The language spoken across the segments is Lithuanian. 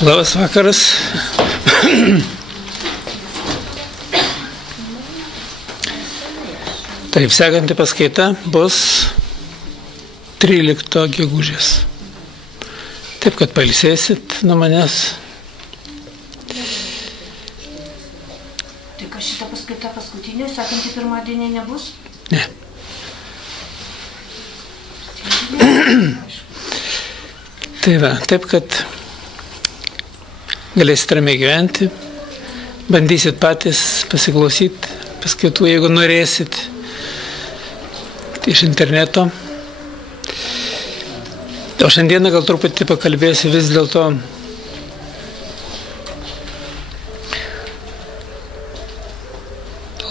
Labas vakaras. Taip, sekanti paskaita bus 13 gegužės. Taip, kad pailsėsit nuo manęs. Tai kas šita paskaita paskutinė, sekanti pirmadienė nebus? Ne. Tai va, taip, kad galėsit ramiai gyventi, bandysit patys pasiklausyti paskaitų, jeigu norėsit, iš interneto. O šiandieną gal truputį pakalbėsiu vis dėlto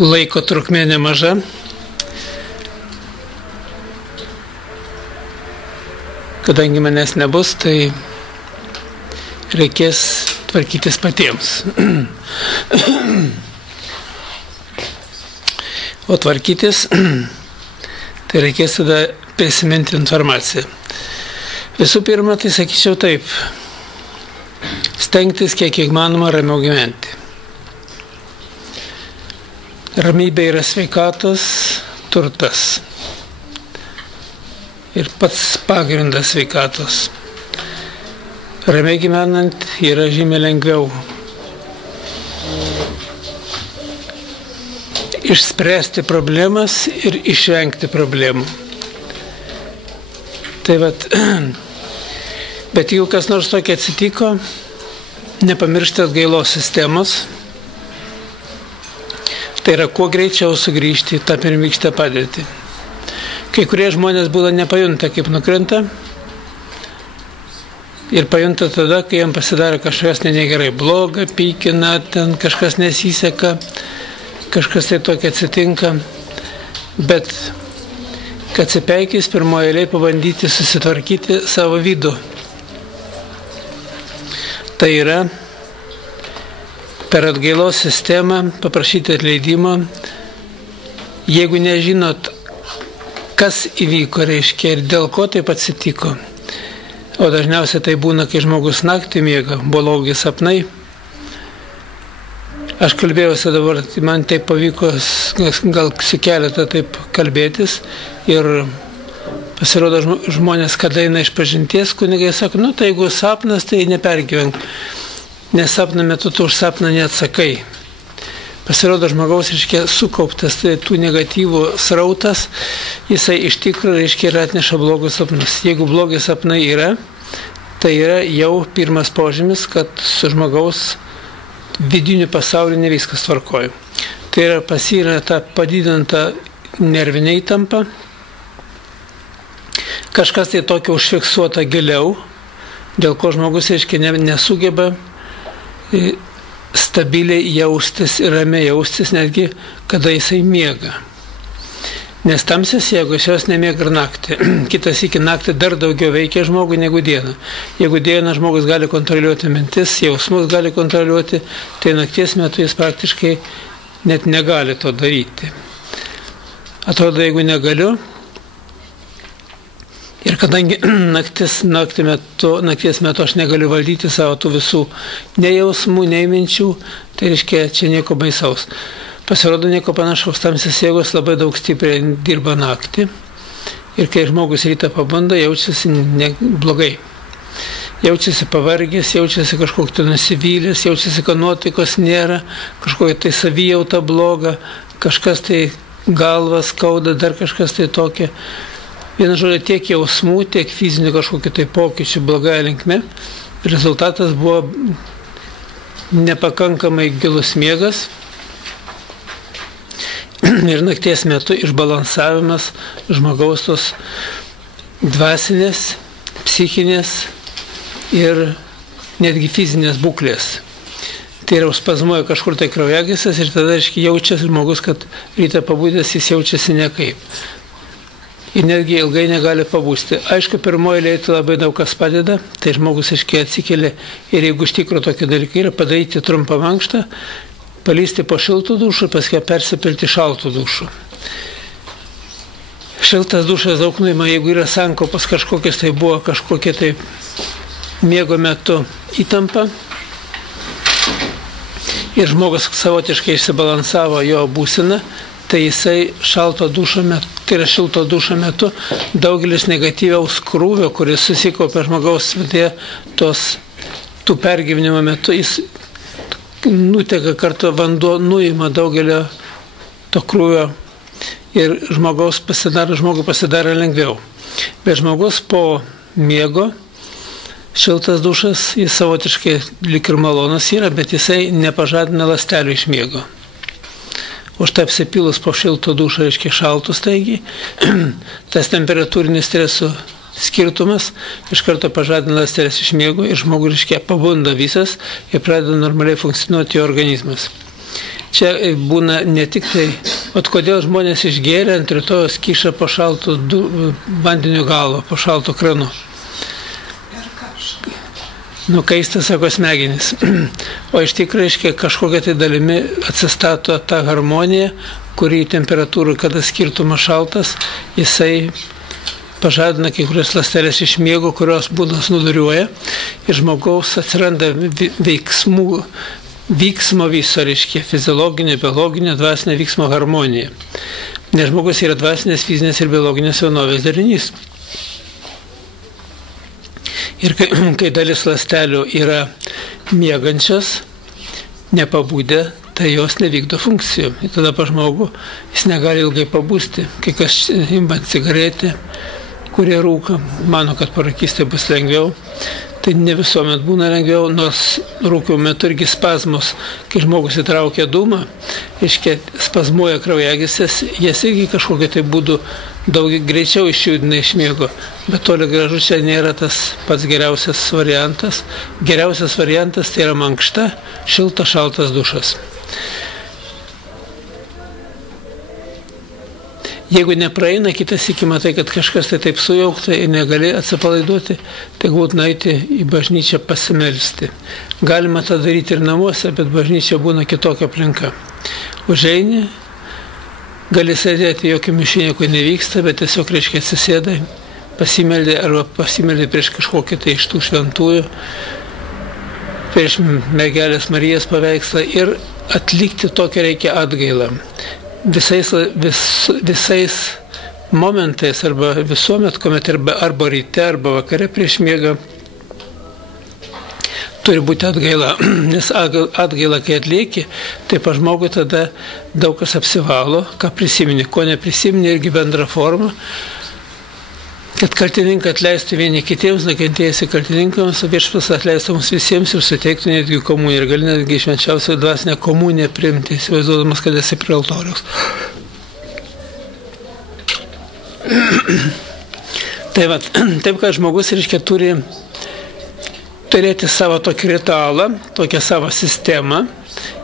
laiko trukmė nemaža. Kadangi manęs nebus, tai reikės tvarkytis patiems. O tvarkytis, tai reikės tada prisiminti informaciją. Visų pirma, tai sakyčiau taip, stengtis kiek įmanoma ramiau gyventi. Ramybė yra sveikatos turtas ir pats pagrindas sveikatos. Ramiai gyvenant yra žymiai lengviau išspręsti problemas ir išvengti problemų. Tai vat, bet jeigu kas nors tokia atsitiko, nepamiršti atgailos sistemos, tai yra kuo greičiau sugrįžti į tą pirmykštę padėtį. Kai kurie žmonės būna nepajunta, kaip nukrenta, ir pajunta tada, kai jam pasidaro kažkas negerai, bloga, pykina, ten kažkas nesiseka, kažkas tai tokia atsitinka, bet kad atsipeikis pirmoje eilėje pabandyti susitvarkyti savo vidų. Tai yra per atgailos sistemą paprašyti atleidimo, jeigu nežinot, kas įvyko, reiškia, ir dėl ko taip atsitiko. O dažniausiai tai būna, kai žmogus naktį miega, blogi sapnai. Aš kalbėjausi dabar, man taip pavyko gal su keletą taip kalbėtis ir pasirodo žmonės, kada eina iš pažinties, kunigai sako, nu tai jeigu sapnas, tai nepergyvenk, nes sapno metu tu už sapną neatsakai. Pasirodo žmogaus, reiškia, sukauptas tai tų negatyvų srautas, jisai iš tikrųjų, reiškia, ir atneša blogus sapnus. Jeigu blogi sapnai yra, tai yra jau pirmas požymis, kad su žmogaus vidiniu pasauliu ne viskas tvarkoja. Tai yra yra ta padidinta nervinė įtampa, kažkas tai tokio užfiksuota giliau, dėl ko žmogus, reiškia, nesugeba stabiliai jaustis ir ramiai jaustis, netgi kada jisai miega. Nes tamsios jėgos jos nemiega ir naktį. Kitas iki naktį dar daugiau veikia žmogui negu dieną. Jeigu dieną žmogus gali kontroliuoti mintis, jausmus gali kontroliuoti, tai nakties metu jis praktiškai net negali to daryti. Atrodo, jeigu negaliu, ir kadangi nakties metu aš negaliu valdyti savo tų visų nei jausmų, nei minčių, tai reiškia, čia nieko baisaus. Pasirodo, nieko panašaus, tamsios jėgos labai daug stipriai dirba naktį ir kai žmogus rytą pabunda, jaučiasi blogai. Jaučiasi pavargęs, jaučiasi kažkoks nusivylęs, jaučiasi, kad nuotaikos nėra, kažkokia tai savijauta bloga, kažkas tai galva skauda, dar kažkas tai tokia. Vienu žodžiu, tiek jausmų, tiek fizinių kažkokių tai pokyčių blogąja linkme. Rezultatas buvo nepakankamai gilus miegas ir nakties metu išbalansavimas žmogaus tos dvasinės, psichinės ir netgi fizinės būklės. Tai yra užspazmuoja kažkur tai kraujagyslės ir tada, aiškiai, jaučiasi žmogus, kad rytą pabudęs jis jaučiasi nekaip. Ir netgi ilgai negali pabūsti. Aišku, pirmoje eilėje tai labai daug kas padeda, tai žmogus, aiškiai, atsikelia ir jeigu iš tikrųjų tokie dalykai yra, padaryti trumpą mankštą, palysti po šiltų dušų, paskui persipilti šaltų dušų. Šiltas dušas daug nuima, jeigu yra sankaupas kažkokios, tai buvo kažkokie tai miego metu įtampa ir žmogus savotiškai išsibalansavo jo būseną, tai jisai šilto dušo metu daugelis negatyviaus krūvio, kuris susikaupia žmogaus viduje, tų pergyvenimo metu, jis nuteka kartu, vanduo nuima daugelio to krūvio ir žmogui pasidaro lengviau. Bet žmogus po miego, šiltas dušas, jis savotiškai lik ir malonus yra, bet jisai nepažadina ląstelių iš miego. Už tai apsipilus po šilto dušo, reiškia šaltus, taigi tas temperatūrinis stresų skirtumas iš karto pažadina ląsteles iš miego ir žmogus, reiškia, pabunda visas ir pradeda normaliai funkcionuoti jo organizmas. Čia būna ne tik tai, kodėl žmonės išgėrė ant rytojos kiša po šalto vandeniu galo, po šalto kranu. Kaista, sako, smegenis. O iš tikrųjų, reiškia, kažkokia tai dalimi atsistato ta harmonija, kuri temperatūrų, kada skirtumas šaltas, jisai pažadina kai kurias ląsteles iš miego, kurios būna snuduriuoja ir žmogaus atsiranda vyksmo viso, reiškia, fiziologinė, biologinė, dvasinė vyksmo harmonija. Nes žmogus yra dvasinės, fizinės ir biologinės vienovės darinys. Ir kai dalis ląstelių yra miegančios, nepabūdę, tai jos nevykdo funkcijų. Ir tada pa žmogų jis negali ilgai pabūsti. Kai kas imant cigaretę, kurie rūka, mano, kad parakystė bus lengviau. Tai ne visuomet būna lengviau, nors rūkio metu irgi spazmus, kai žmogus įtraukia dūmą, reiškia, spazmuoja kraujagyslės, jas irgi kažkokia tai būdu daug greičiau išjudina iš miego, bet toli gražu čia nėra tas pats geriausias variantas. Geriausias variantas tai yra mankšta, šaltas dušas. Jeigu nepraeina, kitas iki matai, kad kažkas tai taip sujaukta ir negali atsipalaiduoti, tai galbūt nueiti į bažnyčią pasimelsti. Galima tą daryti ir namuose, bet bažnyčia būna kitokia aplinka. Užeini, gali sėdėti, jokių mišių nieko nevyksta, bet tiesiog, reiškia, atsisėdai, pasimeldė arba pasimeldė prieš kažkokį tai iš tų šventųjų, prieš mergelės Marijos paveikslą ir atlikti tokią reikia atgailą. Visais momentais arba visuomet, kuomet arba ryte, arba vakare prieš miegą, turi būti atgaila. Nes atgaila, kai atlieki, tai pa žmogui tada daug kas apsivalo, ką prisimeni, ko neprisimeni, irgi bendra forma, kad kaltininkai atleistų vieni kitiems, nukentėjusi kaltininkams, o viešpats atleistų mums visiems ir suteiktų netgi komuniją. Ir gali netgi švenčiausią dvasinę komuniją priimti, įsivaizduodamas, kad esi prie altoriaus. Taip, kad žmogus, reiškia, turi turėti savo tokį ritualą, tokią savo sistemą,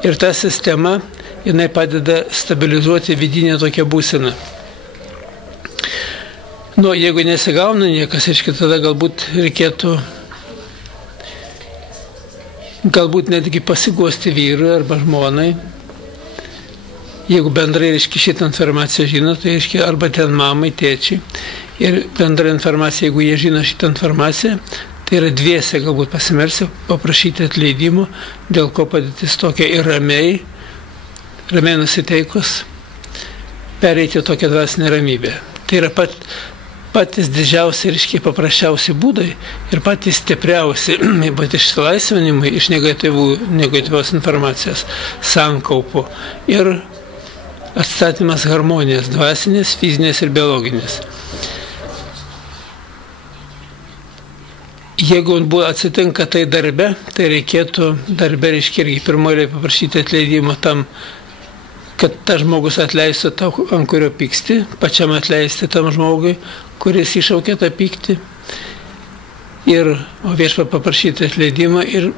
ir ta sistema, jinai padeda stabilizuoti vidinę tokią būseną. Jeigu nesigauna niekas, reiškia, tada galbūt reikėtų netgi pasiguosti vyrui arba žmonai. Jeigu bendrai, reiškia, šitą informaciją žino, tai reiškia, arba ten mamai, tėčiai. Ir bendra informacija, jeigu jie žino šitą informaciją, tai yra dviese galbūt pasimelsti, paprašyti atleidimo, dėl ko padėtis tokia ir ramiai nusiteikus, pereiti tokią dvasinę ramybę. Tai yra patys didžiausi, reiškia, paprasčiausi būdai ir patys stipriausi, bet išsilaisvinimai iš negatyvios informacijos, sankaupo ir atstatymas harmonijos, dvasinės, fizinės ir biologinės. Jeigu atsitinka tai darbe, tai reikėtų darbe, reiškia, irgi pirmoje paprašyti atleidimo tam, kad tas žmogus atleistų tau, ant kurio pyksti, pačiam atleisti tam žmogui, kuris iššaukė tą pyktį, o viešpats paprašyti atleidimą ir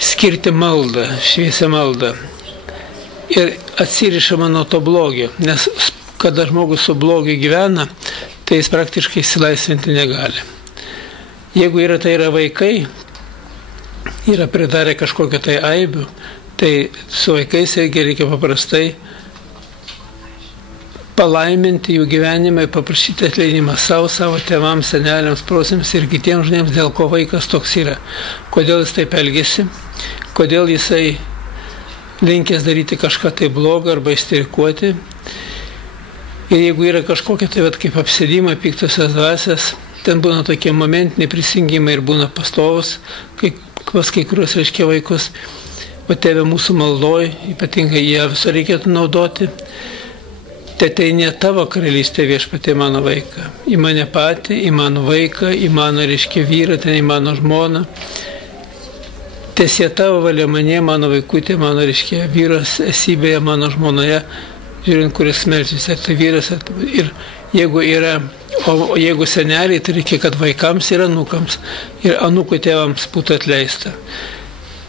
skirti maldą, šviesią maldą. Ir atsirišama nuo to blogio, nes kada žmogus su blogiu gyvena, tai jis praktiškai įsilaisvinti negali. Jeigu tai yra vaikai, yra pridarę kažkokią tai aibių, tai su vaikais irgi reikia paprastai palaiminti jų gyvenimą, paprašyti atleidimą savo tėvams, seneliams, prosiams ir kitiems žmonėms, dėl ko vaikas toks yra. Kodėl jis taip elgesi, kodėl jisai linkęs daryti kažką tai blogo arba isterikuoti. Ir jeigu yra kažkokie tai kaip apsėdimai, piktosios dvasios, ten būna tokie momentiniai prisijungimai ir būna pastovus, pas kai kurios reiškia vaikus, o tėve mūsų maldoj, ypatingai jie visą reikėtų naudoti. Tai ne tavo karalystė viešpatie mano vaiką. Į mane patį, į mano vaiką, į mano reiškia vyrą, ten į mano žmoną. Tesie tavo valia mane, mano vaikutė, mano reiškia vyras esybėje, mano žmonoje, žiūrint, kuris smelsis, ar tai vyras. Ir jeigu yra, o jeigu seneliai, tai reikia, kad vaikams ir anūkams, ir anūkų tėvams būtų atleista.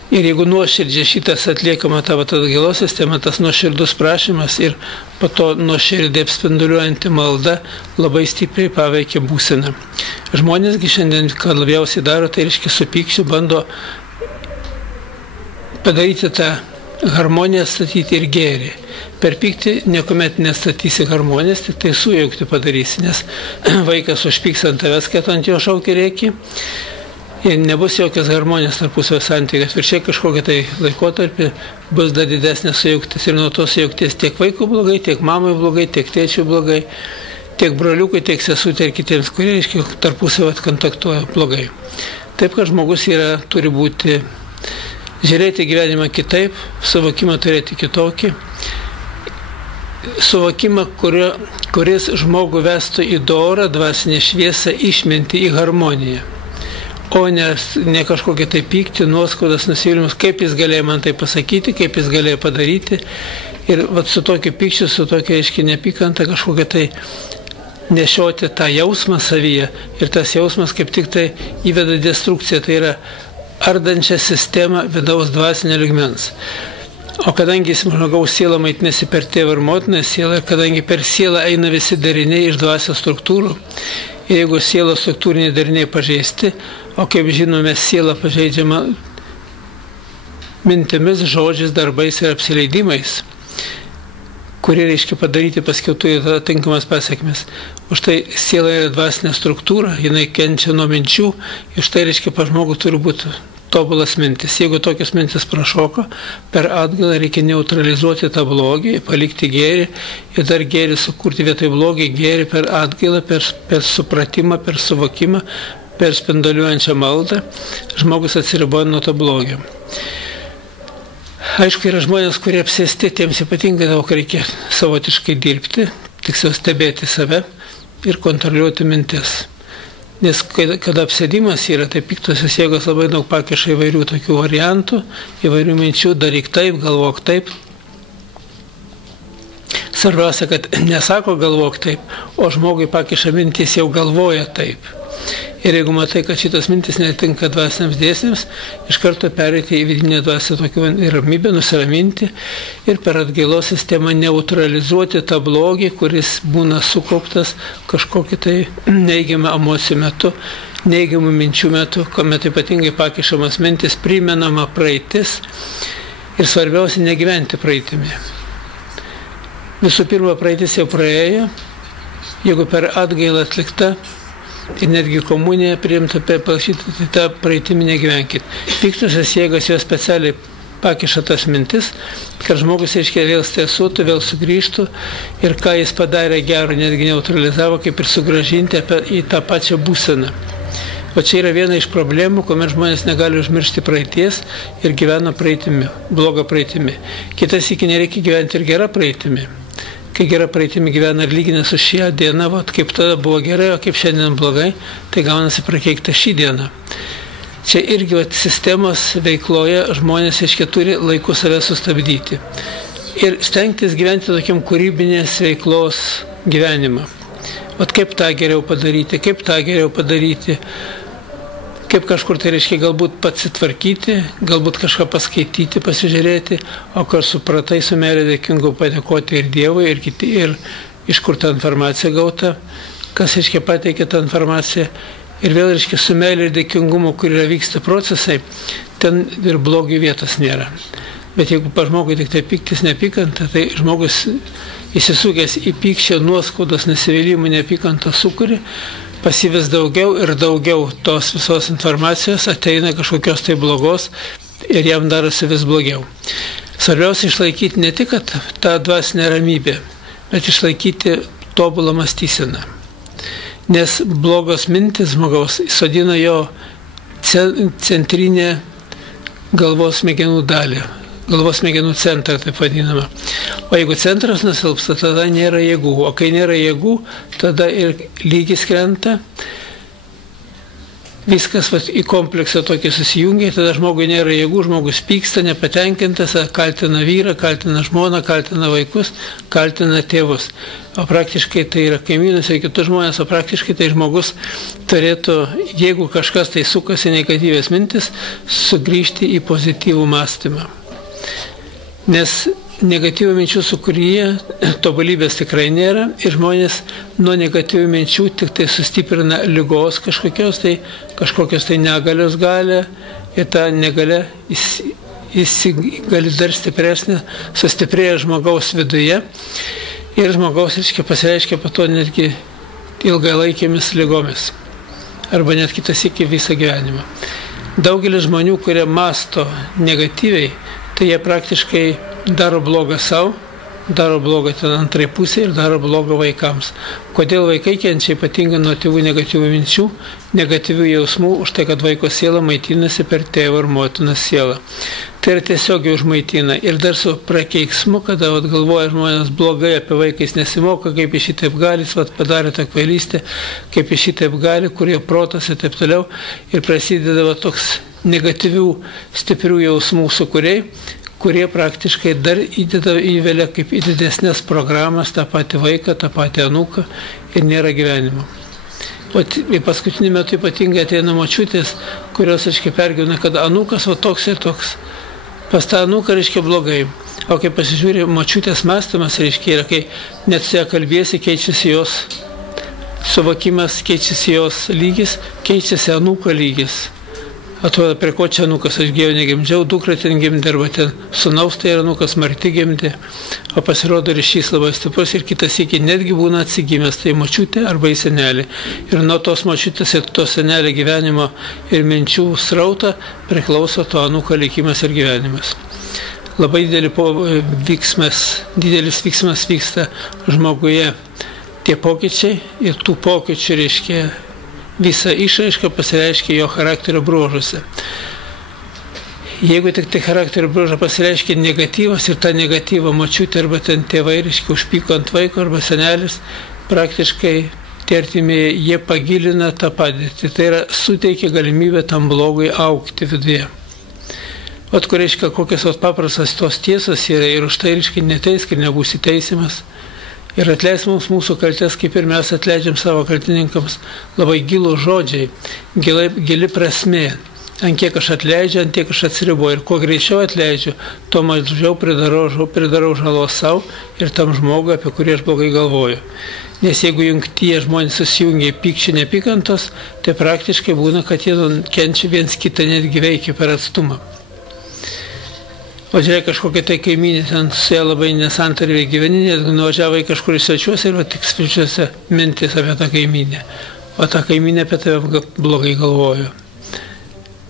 Ir jeigu nuoširdžiai šitas atliekama tavo atgailos sistema, tas nuoširdus prašymas ir po to nuoširdžiai apspinduliuojanti malda labai stipriai paveikia būseną. Žmonėsgi šiandien, ką labiausiai daro, tai reiškia su pykčiu bando padaryti tą harmoniją, statyti ir gėrį. Per pyktį niekuomet nestatysi harmonijos, tik tai sujaukti padarysi, nes vaikas užpyks ant tavęs, kad ant jo šaukia rėki. Ir nebus jokios harmonijos tarpusavio santykių. Atvirkščiai kažkokia tai laikotarpį bus dar didesnės sujauktis ir nuo tos sujaukties tiek vaikų blogai, tiek mamai blogai, tiek tėčių blogai, tiek broliukui, tiek sesutė ir kitiems, kurie reiškia tarpusavio kontaktuoja blogai. Taip, kad žmogus turi būti, žiūrėti gyvenimą kitaip, suvokimą turėti kitokį, suvokimą, kuris žmogų vestų į dorą, dvasinę šviesą, išmintį, į harmoniją. O ne kažkokie tai pykti, nuoskaudas, nusivylimus, kaip jis galėjo man tai pasakyti, kaip jis galėjo padaryti. Ir su tokiu pykčiu, su tokia aiškiai nepykanta kažkokia tai nešioti tą jausmą savyje. Ir tas jausmas kaip tik tai įveda destrukciją, tai yra ardančią sistemą vidaus dvasinio lygmens. O kadangi žmogaus siela maitinasi per tėvą ir motiną sielą, ir kadangi per sielą eina visi dariniai iš dvasios struktūrų, ir jeigu sielos struktūriniai dariniai pažeisti, o kaip žinome, siela pažeidžiama mintimis, žodžiais, darbais ir apsileidimais, kurie reiškia padaryti paskiau turi atinkamas pasiekmes. Už tai siela yra dvasinė struktūra, jinai kenčia nuo minčių, iš tai reiškia pas žmogų turi būti tobulas mintis. Jeigu tokias mintis prašoko, per atgailą reikia neutralizuoti tą blogį, palikti gėrį ir dar gėrį sukurti vietoj blogį, gėrį per atgailą, per supratimą, per suvokimą, per spinduliuojančią maldą, žmogus atsiriboja nuo to blogio. Aišku, yra žmonės, kurie apsėsti, tiems ypatingai daug reikia savotiškai dirbti, tiksliau stebėti save ir kontroliuoti mintis. Nes kada apsėdimas yra, tai piktosios jėgos labai daug pakiša įvairių tokių variantų, įvairių minčių, daryk taip, galvok taip. Svarbiausia, kad nesako galvok taip, o žmogui pakiša mintis jau galvoja taip. Ir jeigu matai, kad šitas mintis netinka dvasiniams dėsniams, iš karto pereiti į vidinę dvasią tokių ramybę, nusiraminti ir per atgailos sistemą neutralizuoti tą blogį, kuris būna sukauptas kažkokį tai neigiamą emocijų metu, neigiamų minčių metu, kuomet ypatingai pakišamas mintis, primenama praeitis ir svarbiausia negyventi praeitimi. Visų pirma, praeitis jau praėjo, jeigu per atgailą atlikta, ir netgi komuniją priimta parašyti, tai tą praeitimi negyvenkit. Piktosios jėgos jos specialiai pakiša tas mintis, kad žmogus, reiškia, vėl stresuotų, vėl sugrįžtų ir ką jis padarė gero, netgi neutralizavo, kaip ir sugrąžinti į tą pačią būseną. O čia yra viena iš problemų, kuomet žmonės negali užmiršti praeities ir gyvena praeitimi, bloga praeitimi. Kitas iki nereikia gyventi ir gerą praeitimi. Kai gera praeitimi gyvena ir lyginė su šią dieną, kaip tada buvo gerai, o kaip šiandien blogai, tai gaunasi prakeikta šį dieną. Čia irgi sistemos veikloje žmonės, aiškiai, turi laiku save sustabdyti. Ir stengtis gyventi tokiam kūrybinės veiklos gyvenimą. Kaip tą geriau padaryti, kaip kažkur tai reiškia galbūt pasitvarkyti, galbūt kažką paskaityti, pasižiūrėti, o kad supratai su meilė dėkingu padėkoti ir Dievui, ir kiti, ir iš kur ta informacija gauta, kas reiškia pateikė tą informaciją, ir vėl reiškia su meilė ir dėkingumu, kur yra vyksta procesai, ten ir blogių vietos nėra. Bet jeigu pa žmogui tik tai piktis, nepykanta, tai žmogus įsisukęs į pykčio, nuoskaudos, nusivylimų, neapykantą sūkurį, pas jį vis daugiau ir daugiau tos visos informacijos ateina kažkokios tai blogos ir jam darosi vis blogiau. Svarbiausia išlaikyti ne tik tą dvasinę ramybę, bet išlaikyti tobulą mąstyseną. Nes blogos mintis žmogaus sodina jo centrinę galvos smegenų dalį. Galvos smegenų centrą, taip vadinama. O jeigu centras nusilpsta, tada nėra jėgų. O kai nėra jėgų, tada ir lygis krenta. Viskas į kompleksą tokį susijungia, tada žmogui nėra jėgų, žmogus pyksta, nepatenkintas, kaltina vyrą, kaltina žmoną, kaltina vaikus, kaltina tėvus. O praktiškai tai yra kaimynus ir kitus žmonės, o praktiškai tai žmogus turėtų, jeigu kažkas tai sukasi negatyvės mintis, sugrįžti į pozityvų mąstymą. Nes negatyvių minčių sūkuryje tobulybės tikrai nėra ir žmonės nuo negatyvių minčių tik tai sustiprina ligos kažkokios tai negalios galią ir ta negalia gali dar stipresnė, sustiprėja žmogaus viduje ir žmogaus pasireiškia po to netgi ilgalaikėmis ligomis arba net kitas iki visą gyvenimą. Daugelis žmonių, kurie mąsto negatyviai, tai jie praktiškai daro blogą savo, daro blogą ten antrai pusė ir daro blogą vaikams. Kodėl vaikai kenčia ypatingai nuo tėvų negatyvių minčių, negatyvių jausmų, už tai, kad vaiko siela maitinasi per tėvą ir motinos sielą. Tai yra tiesiog užmaitina ir dar su prakeiksmu, kada galvoja žmonės blogai apie vaiką, jis nesimoka, kaip jis šitaip gali, jis padarė tą kvailystę, kaip jis šitaip gali, kur jo protas ir taip toliau. Ir prasideda toks negatyvių, stiprių jausmų sūkuriai, kurie praktiškai dar įvelia kaip į didesnės programas tą patį vaiką, tą patį anūką ir nėra gyvenimo. O paskutiniu metu ypatingai ateina močiutės, kurios, pergyvena, kad anūkas toks ir toks. Pas tą anūką, blogai. O kai pasižiūrė, močiutės mąstymas, yra, kai net su ją kalbėsi, keičiasi jos suvokimas, keičiasi jos lygis, keičiasi anūko lygis. Atrodo, prie ko čia anūkas, aš gyvau negimdžiau, dukra ten gimdė, arba ten sūnaus tai anūkas marti gimdė, o pasirodo ryšys labai stiprus ir kitas iki netgi būna atsigimęs, tai močiutė arba į senelį. Ir nuo tos močiutės ir to senelio gyvenimo ir minčių srauta priklauso to anūko likimas ir gyvenimas. Labai didelis vyksmas vyksta žmoguje. Tie pokyčiai ir tų pokyčių reiškia visa išraiška pasireiškia jo charakterio bruožuose. Jeigu tik tai charakterio bruožą pasireiškia negatyvas ir ta negatyva močiutė arba ten tėvai užpyko ant vaiko arba senelis, praktiškai tie artimieji, jie pagilina tą padėtį. Tai yra suteikia galimybę tam blogui augti viduje. O kur kokios paprastas tos tiesos yra ir už tai neteisk ir nebūsi teisimas. Ir atleis mums mūsų kaltės, kaip ir mes atleidžiam savo kaltininkams. Labai gilų žodžiai, gili prasmė. Ant kiek aš atleidžiu, ant tiek aš atsiriboju. Ir kuo greičiau atleidžiu, tuo mažiau pridarau žalos savo ir tam žmogui, apie kurį aš blogai galvoju. Nes jeigu jungtyje žmonės susijungia pykčio neapykantos, tai praktiškai būna, kad jie kenčia viens kitą netgi veikia per atstumą. O žiūrėk, kažkokia tai kaimynė, ten su ją labai nesantarviai gyveni, nes nuvažiavai kažkur į svečiuose ir tik svečiuose mintis apie tą kaimynę. O tą kaimynę apie tave blogai galvoju.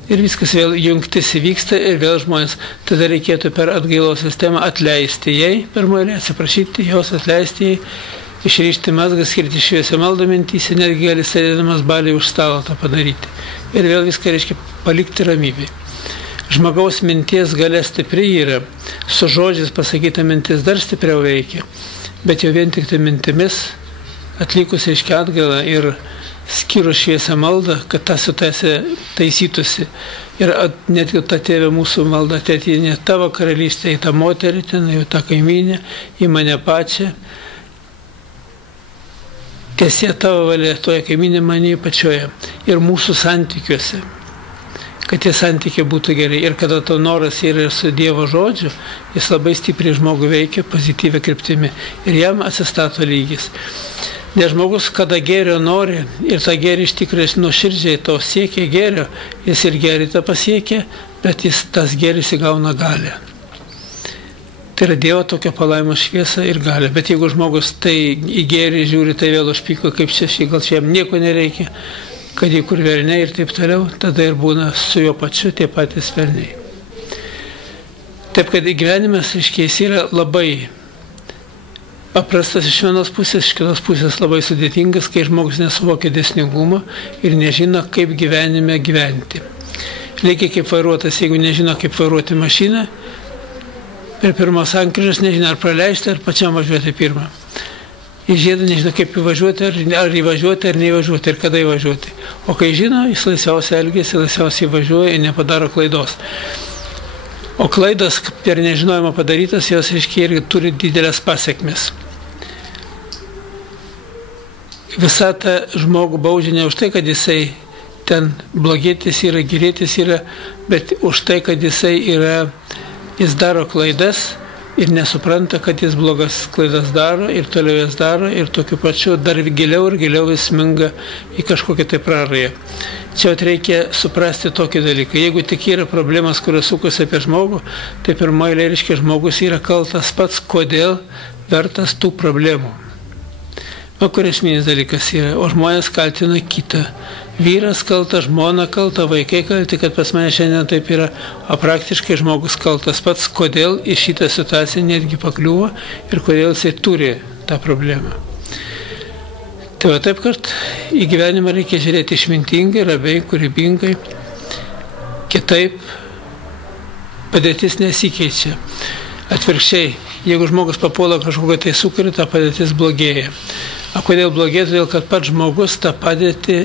Ir viskas vėl jungtis įvyksta ir vėl žmonės. Tada reikėtų per atgailos sistemą atleisti jai, pirmoje atsiprašyti jos, atleisti jai, išryšti mazgą, skirti šviesią maldą mintyse, netgi gali sėdėdamas baliai už stalo tą padaryti. Ir vėl viską reiškia palikti ramybėj. Žmogaus minties galia stipri yra, su žodžiais pasakyta mintis dar stipriau veikia, bet jau vien tik tai mintimis, atlikus atgailą ir skyrus šviesią maldą, kad ta situacija taisytųsi. Ir netgi ta tėvė mūsų malda, tėti, ne tavo karalystė, į tą moterį, ten, į tą kaimynę, į mane pačią. Teesie tavo valia, toje kaiminė mane pačioje ir mūsų santykiuose, kad tie santykiai būtų gerai. Ir kada to noras yra su Dievo žodžiu, jis labai stipriai žmogų veikia pozityvia kryptimi ir jam atsistato lygis. Nes žmogus, kada gėrio nori ir tą gėrį iš tikrųjų nuoširdžiai to siekia gėrio, jis ir gėrį tą pasiekia, bet jis tas gėris įgauna galią. Tai yra Dievo tokia palaimos šviesa ir galia. Bet jeigu žmogus tai į gėrį žiūri, tai vėl užpyko, kaip čia, gal čia jam nieko nereikia, kad jį kur velniai ir taip toliau, tada ir būna su juo pačiu tie patys velniai. Taip, kad gyvenimas, reiškia, jis yra labai paprastas iš vienos pusės, iš kitos pusės labai sudėtingas, kai žmogus nesuvokia dėsningumo ir nežino, kaip gyvenime gyventi. Lygiai kaip vairuotas, jeigu nežino, kaip vairuoti mašiną, per pirmos sankryžas nežino, ar praleisti, ar pačiam važiuoti pirmą. Jis žiedą nežino, kaip įvažiuoti, ar įvažiuoti, ar neįvažiuoti, ir kada įvažiuoti. O kai žino, jis laisviausiai elgiasi, laisviausiai įvažiuoja ir nepadaro klaidos. O klaidos per nežinojimą padarytas, jos, reiškia, irgi turi didelės pasiekmes. Visą tą žmogų baudžia ne už tai, kad jisai ten blogėtis yra, gerėtis yra, bet už tai, kad jis daro klaidas ir nesupranta, kad jis blogas klaidas daro ir toliau jas daro ir tokiu pačiu dar giliau ir giliau vis sminga į kažkokią tai prarąją. Čia reikia suprasti tokį dalyką. Jeigu tik yra problemas, kurios sukosi apie žmogų, tai pirmoji eilė, reiškia, žmogus yra kaltas pats, kodėl vertas tų problemų. O kur esminis dalykas yra? O žmonės kaltina kitą. Vyras kalta, žmona kalta, vaikai kalti, kad pas mane šiandien taip yra, o praktiškai žmogus kaltas pats, kodėl į šitą situaciją netgi pakliuvo ir kodėl jisai turi tą problemą. Tai va taip, kad į gyvenimą reikia žiūrėti išmintingai, ramiai, kūrybingai, kitaip padėtis nesikeičia. Atvirkščiai, jeigu žmogus papuola kažkokią tai sūkurį, ta padėtis blogėja. O kodėl blogėja? Todėl, kad pats žmogus tą padėtį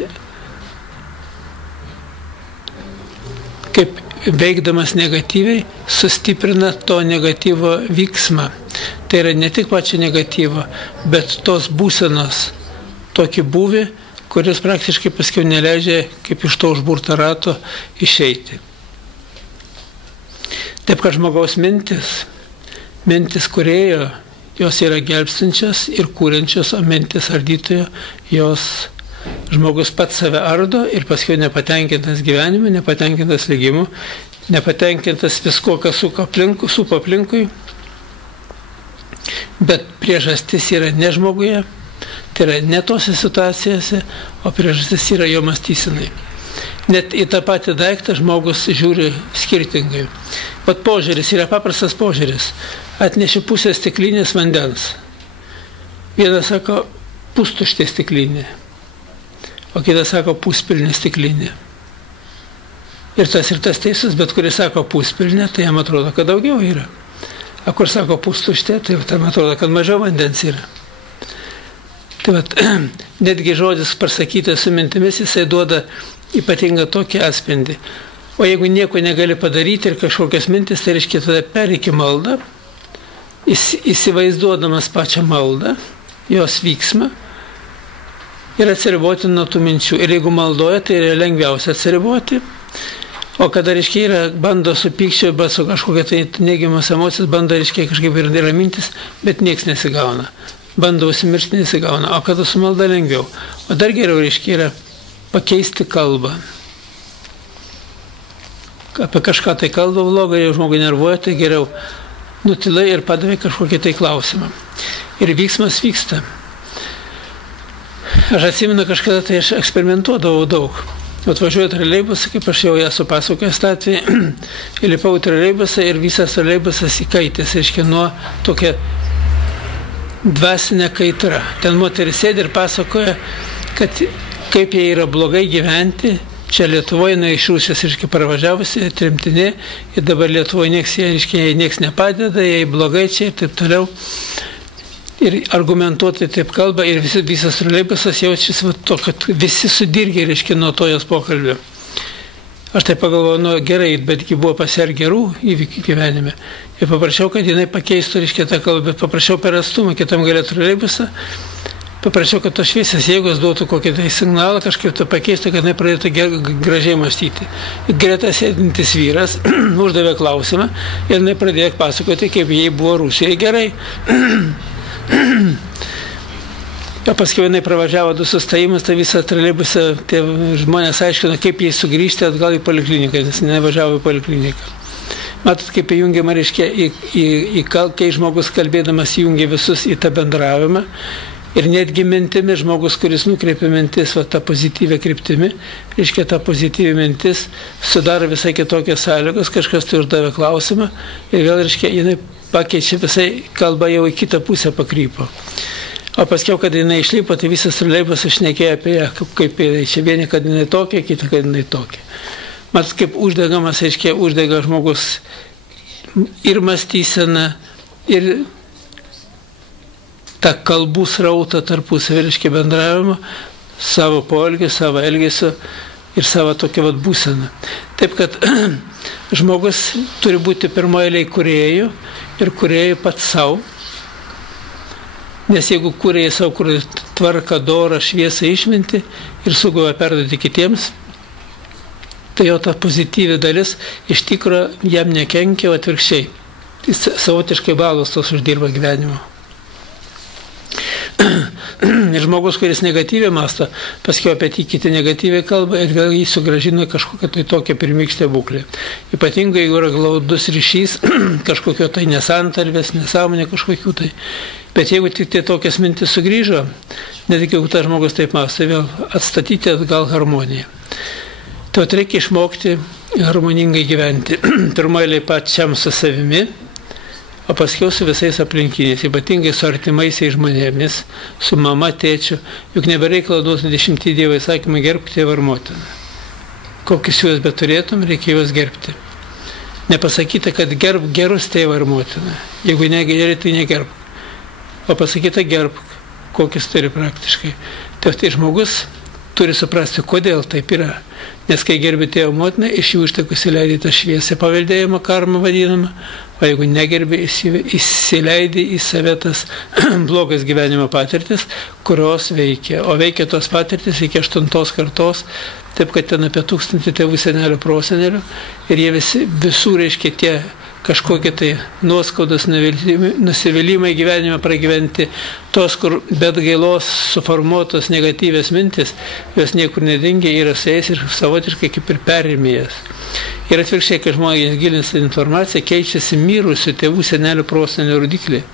kaip veikdamas negatyviai, sustiprina to negatyvo vyksmą. Tai yra ne tik pačio negatyvo, bet tos būsenos tokį būvį, kuris praktiškai paskiau neleidžia kaip iš to užburto rato išeiti. Taip, kad žmogaus mintis kūrėjo, jos yra gelbstinčios ir kūrenčios, o mintis ardytojo, jos žmogus pats save ardo ir paskui nepatenkintas gyvenimu, nepatenkintas likimu, nepatenkintas visko, kas supa aplinkui. Bet priežastis yra ne žmoguje, tai yra ne tose situacijose, o priežastis yra jo mąstysenai. Net į tą patį daiktą žmogus žiūri skirtingai. Pat požiūris yra paprastas požiūris. Atneši pusę stiklinės vandens. Vienas sako, pustuštė stiklinė. O kitas sako puspilnė stiklinė. Ir tas teisus, bet kuris sako puspilnė, tai jam atrodo, kad daugiau yra. O kur sako pustuštė, tai tam atrodo, kad mažiau vandens yra. Tai vat, netgi žodis pasakytas su mintimis, jisai duoda ypatingą tokį atspindį. O jeigu nieko negali padaryti ir kažkokias mintis, tai reiškia tada pereiki maldą, įsivaizduodamas pačią maldą, jos vyksmą, ir atsiriboti nuo tų minčių. Ir jeigu maldoja, tai yra lengviausia atsiriboti. O kada, reiškia, bando su pykčiu, bet su kažkokia tai neigiamas emocijos, bando, reiškia, kažkaip yra mintis, bet nieks nesigauna. Bando užsimiršti, nesigauna. O kada su malda lengviau. O dar geriau, reiškia, yra pakeisti kalbą. Apie kažką tai kalba blogą, jeigu žmogui nervuoja, tai geriau nutilai ir padavai kažkokį tai klausimą. Ir vyksmas vyksta. Aš atsimenu, kažkada tai aš eksperimentuodavau daug. Atvažiuoju troleibusą, kaip aš jau esu pasakojęs atvejį, įlipau į troleibusą ir visas troleibusas įkaitęs, reiškia, nuo tokia dvasinė kaitra. Ten moteris sėdi ir pasakoja, kad kaip jai yra blogai gyventi. Čia Lietuvoje, iš Rusijos, reiškia, parvažiavusi, tremtinė, ir dabar Lietuvoje nieks nepadeda, jai blogai čia ir taip toliau. Ir argumentuoti taip kalba, ir visas troleibusas jaučiasi to, kad visi sudirgė, reiškia, nuo to jos pokalbio. Aš tai pagalvoju, gerai, betgi buvo pasier gerų įvykių gyvenime. Ir paprašiau, kad jinai pakeistų, reiškia, tą kalbą, bet paprašiau per atstumą kitam gale troleibusą, paprašiau, kad tos šviesios jėgos duotų kokį tai signalą, kažkaip to pakeistų, kad jinai pradėtų gražiai mąstyti. Greta sėdintis vyras uždavė klausimą ir jinai pradėjo pasakoti, kaip jai buvo Rusijoje gerai. O paskui jinai pravažiavo 2 sustojimus, tai visą troleibusą tie žmonės aiškino, kaip jai sugrįžti atgal į polikliniką, nes nevažiavo į polikliniką. Matot, kaip įjungiama, reiškia, kai žmogus kalbėdamas įjungia visus į tą bendravimą ir netgi mintimi žmogus, kuris nukreipia mintis tą pozityvę kryptimi, reiškia, ta pozityvi mintis sudaro visai kitokias sąlygos, kažkas tai uždavė klausimą ir vėl, reiškia, jinai pakeičia visai kalbą jau į kitą pusę pakrypo. O paskiau, kad jinai išlipo, tai visas troleibusas šnekėjo apie ją, kaip čia vieni, kad jinai tokia, kita, kad jinai tokia. Matot, kaip uždegamas, reiškia, uždega žmogus ir mąstyseną, ir tą kalbų srautą tarpusavį, reiškia, bendravimą, savo poelgį, savo elgesio ir savo tokią būseną. Taip, kad žmogus turi būti pirmoje eilėje kūrėjų ir kūrėjų pats savo, nes jeigu kūrėjai savo, kur tvarka, dorą, šviesą, išmintį ir sugeba perduoti kitiems, tai jo ta pozityvi dalis iš tikro jam nekenkia, o atvirkščiai. Jis savotiškai balus tos uždirba gyvenimo. Ir žmogus, kuris negatyviai mąsto, paskiau apie kiti negatyviai kalba ir vėl jį sugrąžina kažkokią tai tokią pirmykštę būklę. Ypatingai, jeigu yra glaudus ryšys, kažkokio tai nesantarvės, nesąmonė kažkokių tai. Bet jeigu tik tai tokias mintis sugrįžo, net jeigu tas žmogus taip mąsto, vėl atstatyti atgal harmoniją. Tai reikia išmokti harmoningai gyventi. Pirmoje eilėje pačiam su savimi, o paskiau su visais aplinkiniais, ypatingai su artimaisiais žmonėmis, su mama, tėčiu. Juk nebereikalo duoti 10 Dievo įsakymą gerbti tėvą ir motiną. Kokius juos beturėtum, reikia juos gerbti. Nepasakyta, kad gerb gerus tėvą ir motiną. Jeigu negeri, tai negerb. O pasakyta gerb, kokius turi praktiškai. Tai žmogus turi suprasti, kodėl taip yra. Nes kai gerbi tėvą motiną, iš jų ištekų įsileidai tą šviesę paveldėjimą karmą vadinamą, o jeigu negerbi, įsileidai į save tas blogas gyvenimo patirtis, kurios veikia. O veikia tos patirtis iki 8 kartos, taip kad ten apie 1000 tėvų senelių prosenelių ir jie visų reiškia tie kažkokie tai nuoskaudos, nusivylimai gyvenime pragyventi, tos, kur bet gailos suformuotos negatyvės mintis, jos niekur nedingia, yra su jais ir savotiškai kaip ir perimėjas. Ir atvirkščiai, kai žmonės gilins informaciją, keičiasi mirusių tėvų senelių prosenelių rodikliai.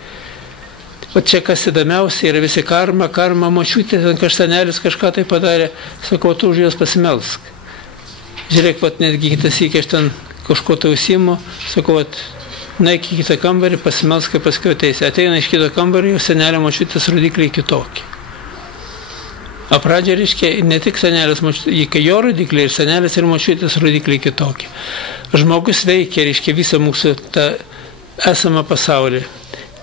O čia kas įdomiausia yra visi karma, močiutė, ten senelis kažką tai padarė, sakau, tu už juos pasimelsk. Žiūrėk, netgi kitas iki aš ten kažko tai užsiimu, sakau, naik į kitą kambarį, pasimelsk, kai paskui ateisi. Ateina iš kito kambarį, senelio močiutės rodikliai kitokie. O pradžia reiškia, ne tik senelės močiutės, kai jo rodikliai ir senelės ir močiutės rodikliai kitokie. Žmogus veikia, reiškia, visą mūsų tą esamą pasaulį.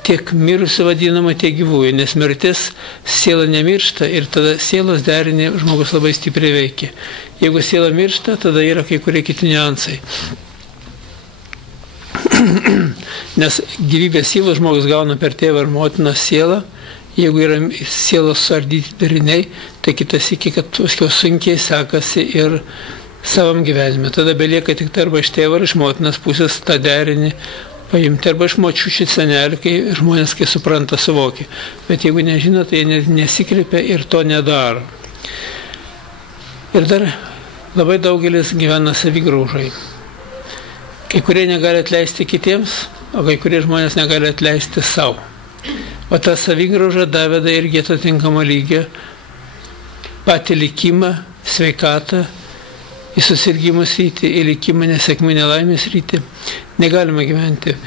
Tiek mirusių vadinama, tiek gyvųjų, nes mirtis siela nemiršta ir tada sielos derinį žmogus labai stipriai veikia. Jeigu siela miršta, tada yra kai kurie kiti niuansai. Nes gyvybės sielą žmogus gauna per tėvą ir motiną sielą. Jeigu yra sielos suardyti dariniai, tai kitas iki, kad paskiau sunkiai sekasi ir savam gyvenime. Tada belieka tik arba iš tėvą ir iš motinos pusės tą derinį paimti, arba iš močiučių senelių, kai žmonės kai supranta, suvokia. Bet jeigu nežino, tai jie nesikreipia ir to nedaro. Ir dar labai daugelis gyvena savigraužai. Kai kurie negali atleisti kitiems, o kai kurie žmonės negali atleisti savo. O ta savigrauža daveda irgi atitinkamo lygio patį likimą, sveikatą, į susirgimų sritį, į likimą, nesėkmę, nelaimės sritį. Negalima gyventi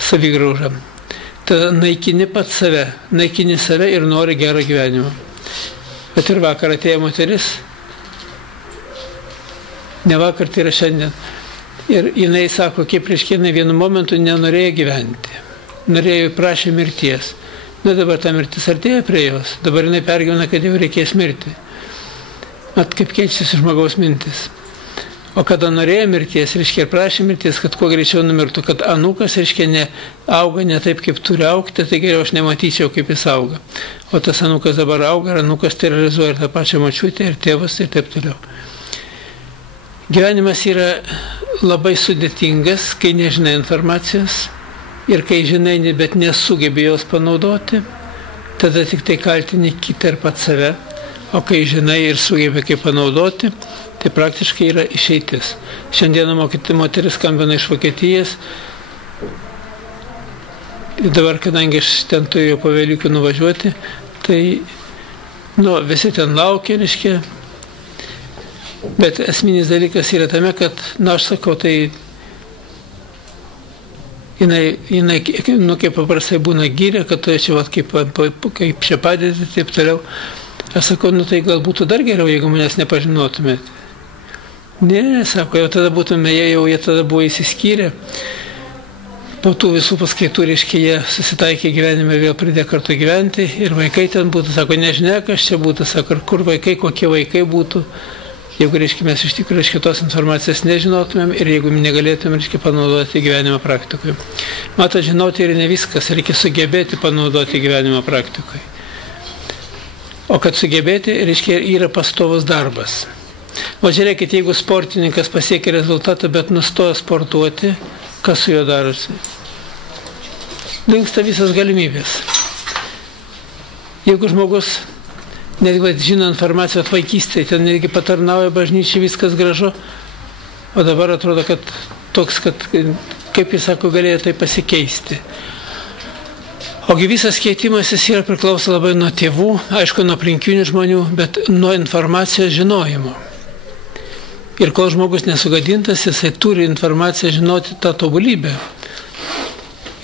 savigraužą. Tada naikini pats save, naikini save ir nori gerą gyvenimą. Bet ir vakar atėjo moteris, ne vakar, tai yra šiandien. Ir jinai sako, kaip reiškia, jinai vienu momentu nenorėjo gyventi. Norėjo, prašė mirties. Na dabar ta mirtis artėja prie jos. Dabar jinai pergyvena, kad jau reikės mirti. Mat, kaip keičiasi žmogaus mintis. O kada norėjo mirties, reiškia, ir prašė mirties, kad kuo greičiau numirtų, kad anūkas, reiškia, auga ne taip, kaip turi augti, tai geriau aš nematyčiau, kaip jis auga. O tas anūkas dabar auga, ir anūkas terorizuoja ir tą pačią močiutę, ir tėvus, ir taip toliau. Gyvenimas yra labai sudėtingas, kai nežinai informacijos ir kai žinai, bet nesugebi jos panaudoti, tada tik tai kaltini kitą ir pat save. o kai žinai ir sugebi kaip panaudoti, tai praktiškai yra išeitis. Šiandieną moteris skambina iš Vokietijos. Ir dabar, kadangi aš ten turėjau po Velykų nuvažiuoti, tai visi ten laukia, reiškia. Bet esminis dalykas yra tame, kad, aš sakau, tai jinai kaip paprastai būna gyrė, kad tu čia kaip čia padėti, taip toliau. Aš sakau, tai gal būtų dar geriau, jeigu manęs nepažinotumėte. Ne, sako, jau tada būtume, jie tada buvo įsiskyrę. Po tų visų paskaitų, reiškia, jie susitaikė gyvenime, vėl pradėjo kartu gyventi ir vaikai ten būtų, sako, nežinia, kas čia būtų, sako, kur vaikai, kokie vaikai būtų, jeigu, reiškia, mes iš tikrųjų, reiškia, tos informacijos nežinotumėm ir jeigu negalėtumėm, reiškia, panaudoti gyvenimo praktikoje. Matot, žinoti ir ne viskas, reikia sugebėti panaudoti gyvenimo praktikoje. O kad sugebėti, reiškia, yra pastovus darbas. O žiūrėkit, jeigu sportininkas pasiekia rezultatą, bet nustoja sportuoti, kas su juo darosi? Dingsta visas galimybės. Jeigu žmogus, netgi žino informaciją vaikystėje, ten netgi patarnauja bažnyčiai, viskas gražu, o dabar atrodo, kad toks, kad, kaip jis sako, galėjo tai pasikeisti. Ogi visas keitimasis yra priklauso labai nuo tėvų, aišku, nuo aplinkinių žmonių, bet nuo informacijos žinojimo. Ir kol žmogus nesugadintas, jisai turi informaciją žinoti tą tobulybę.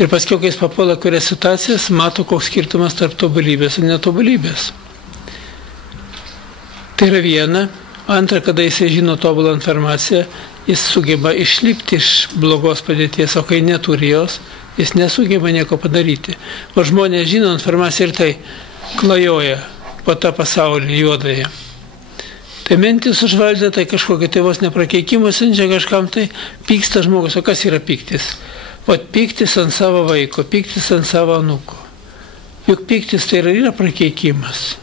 Ir paskiau, kai jis papuola kurias situacijas, mato, koks skirtumas tarp tobulybės ir netobulybės. Tai yra viena. Antra, kada jisai žino tobulą informaciją, jis sugeba išlipti iš blogos padėties, o kai neturi jos, jis nesugeba nieko padaryti. O žmonės žino informaciją ir tai klajoja po tą pasaulį juodąją. Tai mintis užvaldė, tai kažkokia tėvos neprakeikimas, siunčia kažkam, tai pyksta žmogus. O kas yra pyktis? O pyktis ant savo vaiko, pyktis ant savo anūko. Juk pyktis tai yra prakeikimas.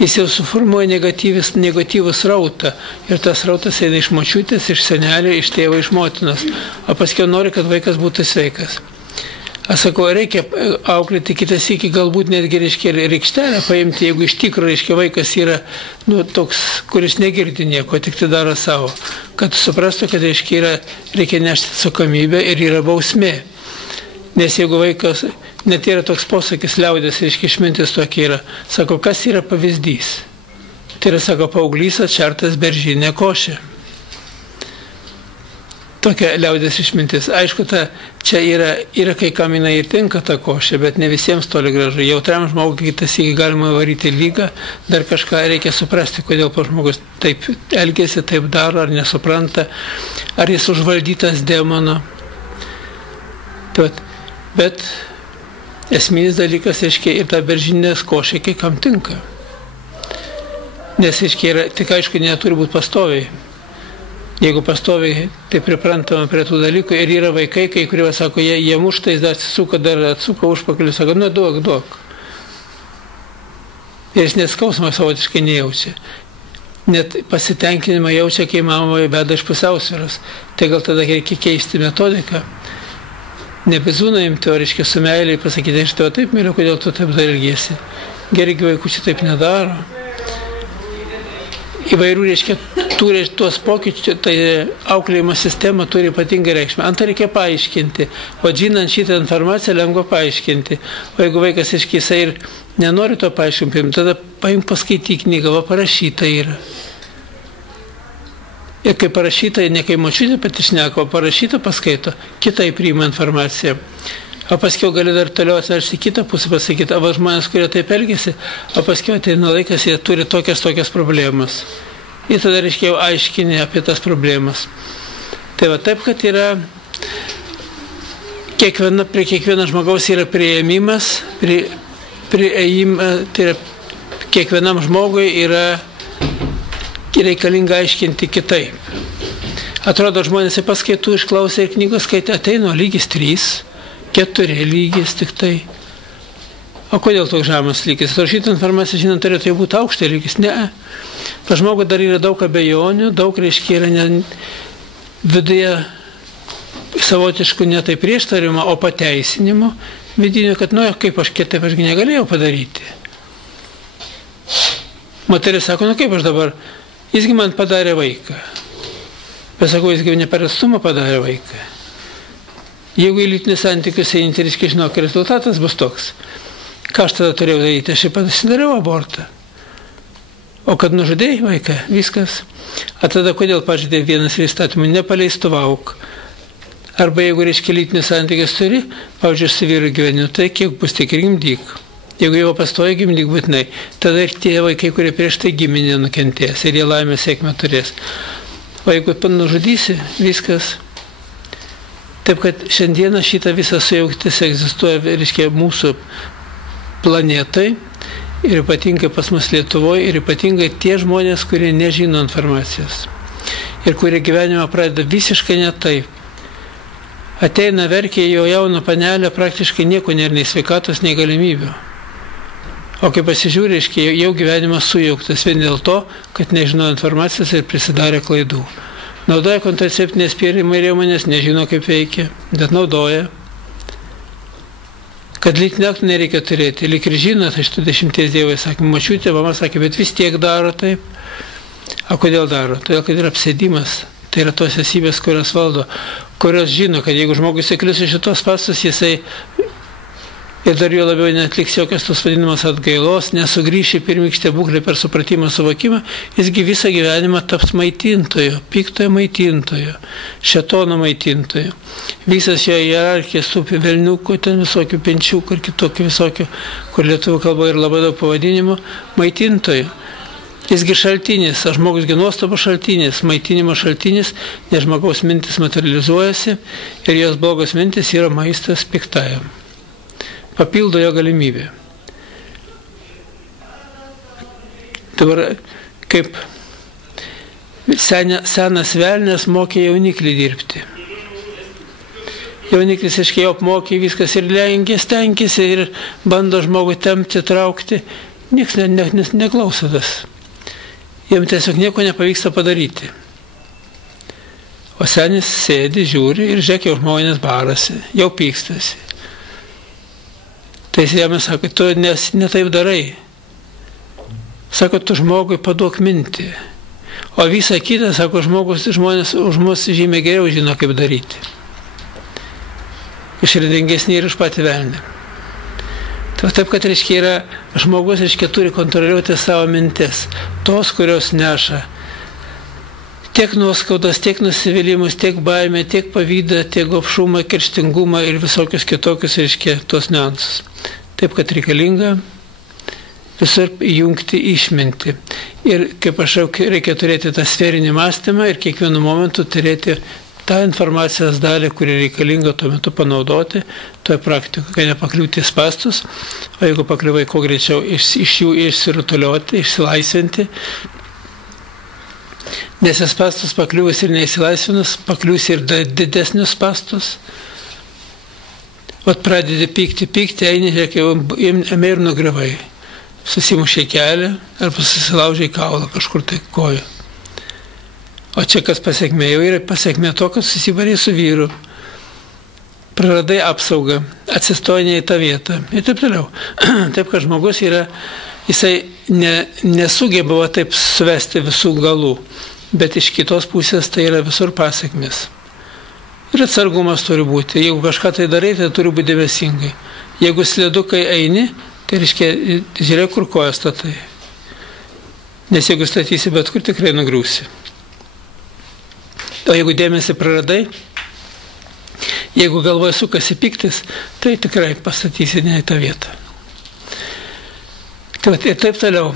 Jis jau suformuoja negatyvų srautą. Ir tas srautas eina iš močiutės, iš senelio, iš tėvo, iš motinos. O paskiau nori, kad vaikas būtų sveikas. Aš sakau, reikia auklėti kitas iki, galbūt netgi, reiškia, rykštelę paimti, jeigu iš tikrųjų, reiškia, vaikas yra toks, kuris negirdi nieko, tik tai daro savo. Kad suprastų, kad, reiškia, reikia nešti atsakomybę ir yra bausmė. Nes jeigu vaikas, net yra toks posakis liaudės, reiškia, išmintis tokia yra, sako, kas yra pavyzdys? Tai yra, sako, paauglys atšertas beržinė košė. Tokia liaudės išmintis. Aišku, čia yra kai kam jinai ir tinka ta košė, bet ne visiems toli gražu. Jautriam žmogui kitas iki galima varyti lygą, dar kažką reikia suprasti, kodėl žmogus taip elgėsi, taip daro, ar nesupranta, ar jis užvaldytas demono. Bet esminis dalykas, aiškiai, ir ta beržinės košė kai kam tinka. Nes, aiškiai, tik aišku, neturi būti pastoviai. Jeigu pastoviai, tai priprantama prie tų dalykų ir yra vaikai, kai kurie sako, jie mušta, jis dar atsuka užpakalį, sako, duok. Ir jis net skausmą savotiškai nejaučia. Net pasitenkinimą jaučia, kai mama veda iš pusiausvyros. Tai gal tada reikia keisti metodiką. Nebezūna imti teoriškai su meiliai pasakyti, aš tave taip myliu, kodėl tu taip dar elgiesi. Gerai, vaikučiai taip nedaro. Įvairių, reiškia, turi tuos pokyčius, tai auklėjimo sistema turi ypatingą reikšmę. Antą reikia paaiškinti, o žinant šitą informaciją lengva paaiškinti. O jeigu vaikas, aiškiai, jisai ir nenori to paaiškinti, tada paimk paskaityk knygą, va parašyta yra. Ir kai parašyta, ne kai močiutė pati šneka, o parašyta paskaito, kitai priima informaciją. O paskiau gali dar toliau atversti kitą pusę pasakyti, o žmonės, kurie taip elgėsi, o paskiau ateina laikas, jie turi tokias problemas. Ir tada, reiškia, jau aiškini apie tas problemas. Tai va taip, kad yra prie kiekvieno žmogaus yra priėmimas, tai yra kiekvienam žmogui yra reikalinga aiškinti kitaip. Atrodo, žmonės į paskaitų išklausė ir knygos skaitė, ateino lygis 3, 4 lygis tik tai. O kodėl toks žemas lygis? Ar šitą informaciją, žinant, turėtų būti aukštas lygis? Ne. Pa žmogui dar yra daug abejonių, daug, reiškia, yra viduje savotiškų ne tai prieštarimą, o pateisinimo vidinio, kad, kaip aš kitaip, aš negalėjau padaryti. Moteris sako, nu kaip aš dabar, jisgi man padarė vaiką. Bet sakau, jisgi ne per atstumą padarė vaiką. Jeigu į lytinius santykius einti, reiškia, žinok, rezultatas bus toks. Ką aš tada turėjau daryti? Aš pasidariau abortą. O kad nužudėjai vaiką, viskas. A tada kodėl pažadė vienas įstatymų, nepaleistuvauk. Arba jeigu, reiškia, lytinius santykius turi, pavyzdžiui, su vyru gyveniu, tai kiek bus tik ir gimdyk. Jeigu jau pastoja gimdyk būtinai, tada ir tie vaikai, kurie prieš tai giminė nukentės ir jie laimę sėkmę turės. O jeigu nužudysi, viskas. Taip, kad šiandieną šitą visą sujauktis egzistuoja, reiškia, mūsų planetai ir ypatingai pas mus Lietuvoje ir ypatingai tie žmonės, kurie nežino informacijos ir kurie gyvenimą pradeda visiškai ne taip. Ateina verkia jo jauno panelę, praktiškai nieko nėra, nei sveikatos, nei galimybių. O kai pasižiūrė, reiškia, jau gyvenimas sujauktas vien dėl to, kad nežino informacijos ir prisidarė klaidų. Naudoja kontraceptinės priemonės, nežino kaip veikia, bet naudoja. Kad lytinį aktą nereikia turėti. Lyg ir žinot, 80 dievai sakė, močiutė, mama sakė, bet vis tiek daro taip. O kodėl daro? Todėl, kad yra apsėdimas. Tai yra tos esybės, kurios valdo, kurios žino, kad jeigu žmogus įklius į šitos spąstus, jisai ir dar jo labiau netliks jokios tos vadinamos atgailos, nesugrįš į pirmykštę būklę per supratimą, suvokimą, jisgi visą gyvenimą taps maitintojo, piktojo maitintojo, šėtono maitintojo. Visas jo hierarchija supi velniukų, ten visokių penčiukų ir kitokių visokių, kur lietuvių kalboje yra labai daug pavadinimų, maitintojo. Jisgi šaltinis, žmogus nuostabus šaltinis, maitinimo šaltinis, nes žmogaus mintis materializuojasi ir jos blogos mintis yra maistas piktajam. Papildo jo galimybę. Dabar kaip senas velnias mokė jauniklį dirbti. Jauniklis, aiškiai, jau apmokė viskas ir lenkės, tenkėsi ir bando žmogų tempti, traukti. Niekas neklauso tas. Jam tiesiog nieko nepavyksta padaryti. O senis sėdi, žiūri ir žiūrėk, jau žmonės barasi, jau pykstasi. Tai jis jam sako, tu netaip darai. Sako, tu žmogui paduok mintį. O visą kitą, sako, žmonės už mus žymiai geriau žino, kaip daryti. Išradingesni ir už patį velnį. Taip, kad, reiškia, yra žmogus, reiškia, turi kontroliuoti savo mintis. Tos, kurios neša tiek nuoskaudas, tiek nusivylimus, tiek baimę, tiek pavydą, tiek gobšumą, kerštingumą ir visokius kitokius, reiškia, tos niuansus. Taip, kad reikalinga visur įjungti išmintį. Ir, kaip aš jau, reikia turėti tą sferinį mąstymą ir kiekvienu momentu turėti tą informacijos dalį, kuri reikalinga tuo metu panaudoti, toje praktikoje, kad nepakliūti į spąstus, o jeigu pakliuvai, kuo greičiau iš jų išsirutuliuoti, išsilaisvinti, nes į spąstus pakliuvus ir neįsilaisvinus, paklius ir didesnius spąstus. Vat pradedi pykti, eini, ėmė ir nugriuvai, susimušė kelią arba susilaužė kaulą kažkur tai koją. O čia kas pasiekmė, jau yra pasiekmė to, kad susibarė su vyru, praradai apsaugą, atsistoja ne į tą vietą ir taip toliau. Taip, kad žmogus yra, jisai nesugeba taip suvesti visų galų, bet iš kitos pusės tai yra visur pasiekmės. Ir atsargumas turi būti. Jeigu kažką tai darai, tai turi būti dėmesingai. Jeigu slidukai eini, tai reiškia, žiūrėk, kur kojas statai. Nes jeigu statysi bet kur, tikrai nugriūsi. O jeigu dėmesį praradai, jeigu galvoje sukasi piktis, tai tikrai pastatysi ne į tą vietą. Tai ir taip toliau.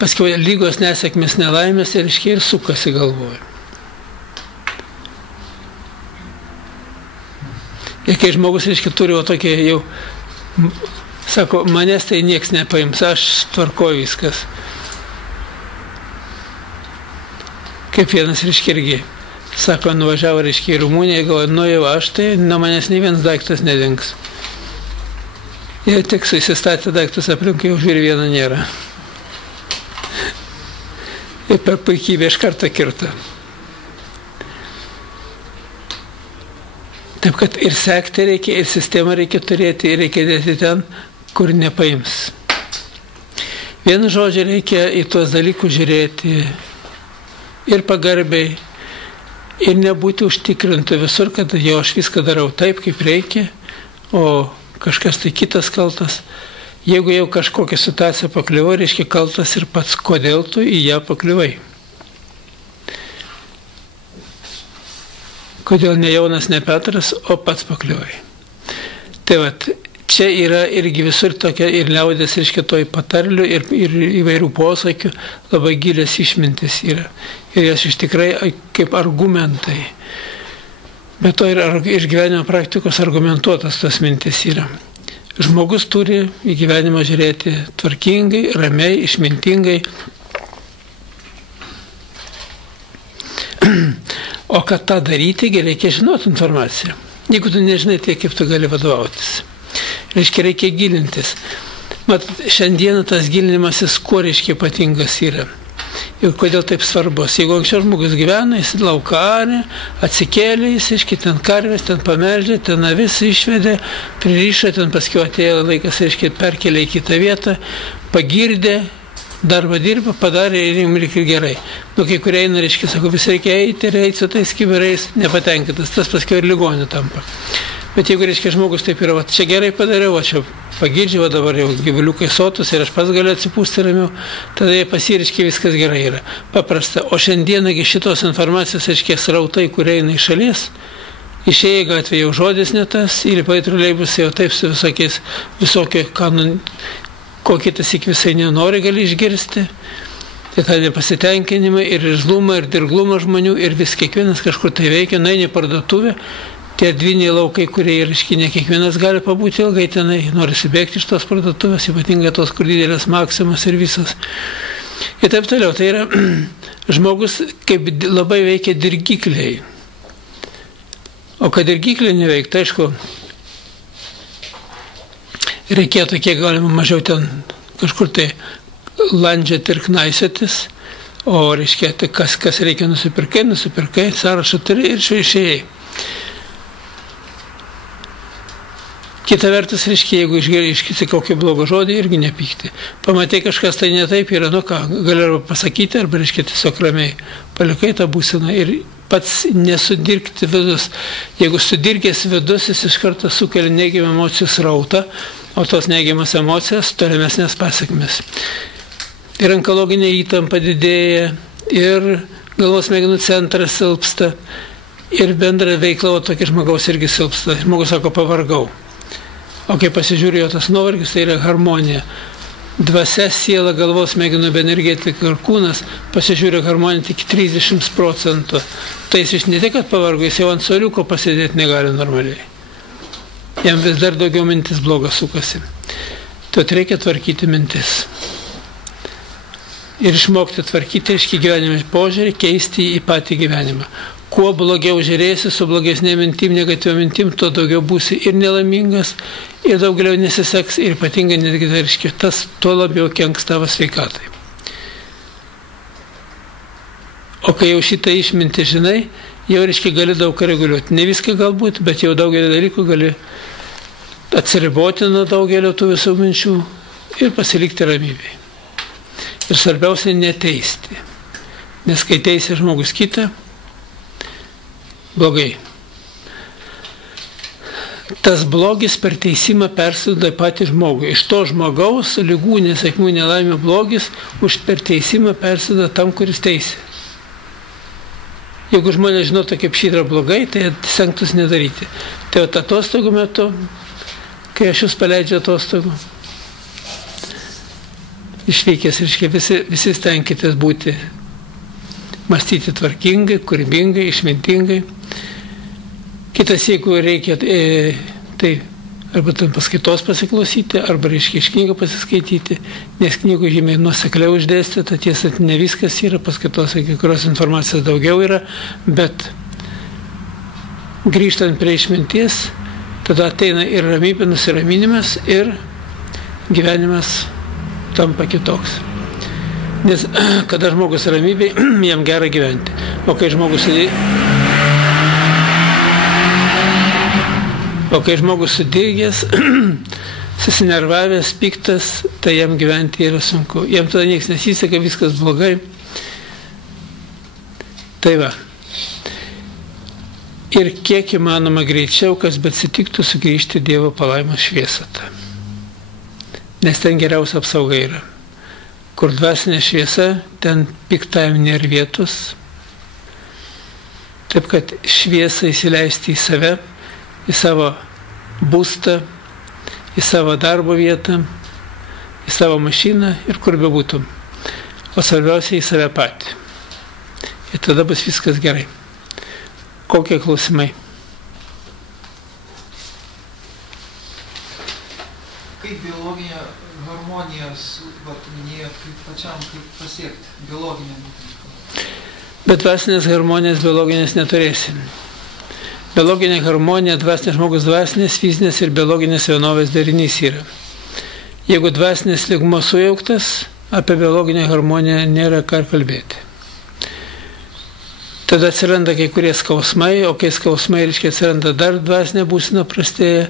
Paskiau lygos nesėkmės nelaimės ir iškiai ir sukasi galvoje. Ir kai žmogus, reiškia, turi o tokie jau, sako, manęs tai nieks nepaims, aš tvarkoju viskas. Kaip vienas, reiškia, irgi. Sako, nuvažiavo, reiškia, į Rumuniją, galvoju, nu jau aš, tai nuo manęs nei vienas daiktas nedings. Ir tik susistatė daiktus aplinkai, jau žiūri, vieno nėra. Ir per puikybę iš karto kirta. Taip, kad ir sekti reikia, ir sistemą reikia turėti, ir reikia dėti ten, kur nepaims. Vienu žodžiu, reikia į tuos dalykus žiūrėti ir pagarbiai, ir nebūti užtikrinti visur, kad jau aš viską darau taip, kaip reikia, o kažkas tai kitas kaltas. Jeigu jau kažkokią situaciją pakliuvai, reiškia kaltas ir pats, kodėl tu į ją pakliuvai. Kodėl ne Jonas, ne Petras, o pats pakliuvai. Tai vat, čia yra irgi visur tokia ir liaudės, reiškia, toj patarlių ir įvairių posakių labai gilės išmintis yra. Ir jas iš tikrai kaip argumentai. Bet to ir iš gyvenimo praktikos argumentuotas tas mintis yra. Žmogus turi į gyvenimą žiūrėti tvarkingai, ramiai, išmintingai. O kad tą daryti, reikia žinoti informaciją. Jeigu tu nežinai tiek, kaip tu gali vadovautis. Reikia gilintis. Mat, šiandieną tas gilinimasis kuo reiškia ypatingas yra. Ir kodėl taip svarbus. Jeigu anksčiau žmogus gyvena, jis laukarė, atsikėlė, jis reiškia ten karvės, ten pameldžė, ten avis išvedė, pririšo, ten paskui atėjo laikas, reiškia, perkelė į kitą vietą, pagirdė, darbą dirba, padarė ir jums reikia gerai. Nu, kai kurie eina, reiškia, sako, vis reikia eiti ir eiti su tais kibirais, nepatenkintas, tas paskui ir ligonių tampa. Bet jeigu, reiškia, žmogus taip yra, va, čia gerai padariau, va, čia pagirdžiu, va, dabar jau gyvuliukai sotus ir aš pats galiu atsipūsti ramiau, tada jie pasiriškia, viskas gerai yra. Paprasta. O šiandienagi šitos informacijos, reiškia, srautai, kurie eina iš šalies, išėjai gatvėje jau žodis ne tas, įlipa į troleibusą jau taip su visokio kanonų, kokį tas iki visai nenori gali išgirsti. Tai tą nepasitenkinimą ir irzlumą, ir dirglumą žmonių, ir vis kiekvienas kažkur tai veikia, naini parduotuvė, tie dviniai laukai, kurie yra iškinė, kiekvienas gali pabūti ilgai tenai, nori subėgti iš tos parduotuvės, ypatingai tos, kur didelės Maksimas ir visas. Ir taip toliau, tai yra žmogus kaip labai veikia dirgikliai. O kad dirgikliai neveiktų, aišku, reikėtų kiek galima mažiau ten kažkur tai landžiati ir knaisiotis, o reiškia, tai kas reikia nusipirkai, sąrašą turi ir išėjai. Kita vertus, reiškia, jeigu išgirsi kokį blogą žodį, irgi nepykti. Pamatai kažkas tai ne taip yra, nu ką, gali arba pasakyti, arba, reiškia, tiesiog ramiai palikai tą būseną ir pats nesudirgti vidus. Jeigu sudirgęs vidus, jis iš karto sukelia neigiamą emocijų srautą, o tos neigiamas emocijos tolimesnės pasekmes. Ir onkologinė įtampa didėja, ir galvos smegenų centras silpsta, ir bendra veikla tokia žmogaus irgi silpsta. Žmogus sako, pavargau. O kai pasižiūrėjo tas nuovargis, tai yra harmonija. Dvasia, siela, galvos smegenų, energetika ir kūnas pasižiūrėjo harmoniją tik 30%. Tai jis ne tik, kad pavargo, jis jau ant suoliuko pasėdėti negali normaliai. Jam vis dar daugiau mintis blogas sukasi. Tad reikia tvarkyti mintis. Ir išmokti tvarkyti, reiškia gyvenimo požiūrį, keisti į patį gyvenimą. Kuo blogiau žiūrėsi, su blogesnė mintim, negatyvia mintim, tuo daugiau būsi ir nelaimingas, ir daug giliau nesiseks, ir ypatingai netgi, reiškia, tas tuo labiau kenks tavo sveikatai. O kai jau šitą išmintį žinai, jau, reiškia, gali daug ką reguliuoti. Ne viską galbūt, bet jau daugelį dalykų gali atsiriboti nuo daugelio tų visų minčių ir pasilikti ramybėj. Ir svarbiausia, neteisti. Nes kai teisia žmogus kitą, blogai. Tas blogis per teisimą persiduoda patį žmogų. Iš to žmogaus ligų, nesėkmių, nelaimė blogis per teisimą persiduoda tam, kuris teisė. Jeigu žmonės žinotų, kaip šitą blogai, tai stengtųsi nedaryti. Tai atostogų metu, kai aš jūs paleidžiu atostogų, išvykęs, reiškia, visi stenkitės būti, mąstyti tvarkingai, kūrybingai, išmintingai. Kitas, jeigu reikia, tai arba ten paskaitos pasiklausyti, arba, reiškia, iš knygų pasiskaityti, nes knygų žymiai nuosekliau išdėstyta, tiesa, ne viskas yra, paskaitos, kai kurios informacijos daugiau yra, bet grįžtant prie išminties, tada ateina ir ramybė, nusiraminimas, ir gyvenimas tampa kitoks. Nes kada žmogus ramybė, jam gera gyventi. O kai žmogus sudirgęs, susinervavęs, piktas, tai jam gyventi yra sunku. Jam tada niekas nesiseka, viskas blogai. Tai va. Ir kiek įmanoma greičiau, kas bet atsitiktų, sugrįžti Dievo palaimos šviesatą. Nes ten geriausia apsauga yra. Kur dvasinė šviesa, ten piktajam nėra vietos. Taip, kad šviesą įsileisti į save, į savo būstą, į savo darbo vietą, į savo mašiną ir kur bebūtum. O svarbiausia į save patį. Ir tada bus viskas gerai. Kokie klausimai? Kaip biologinė harmonija, minėjot, kaip pačiam, kaip pasiekti biologinę būtent? Bet dvasinės harmonijos biologinės neturėsim. Biologinė harmonija, dvasinės žmogus dvasinės, fizinės ir biologinės vienovės darinys yra. Jeigu dvasinės lygmuo sujauktas, apie biologinę harmoniją nėra ką kalbėti. Tada atsiranda kai kurie skausmai, o kai skausmai, reiškia, atsiranda dar dvasinė būsena prastėja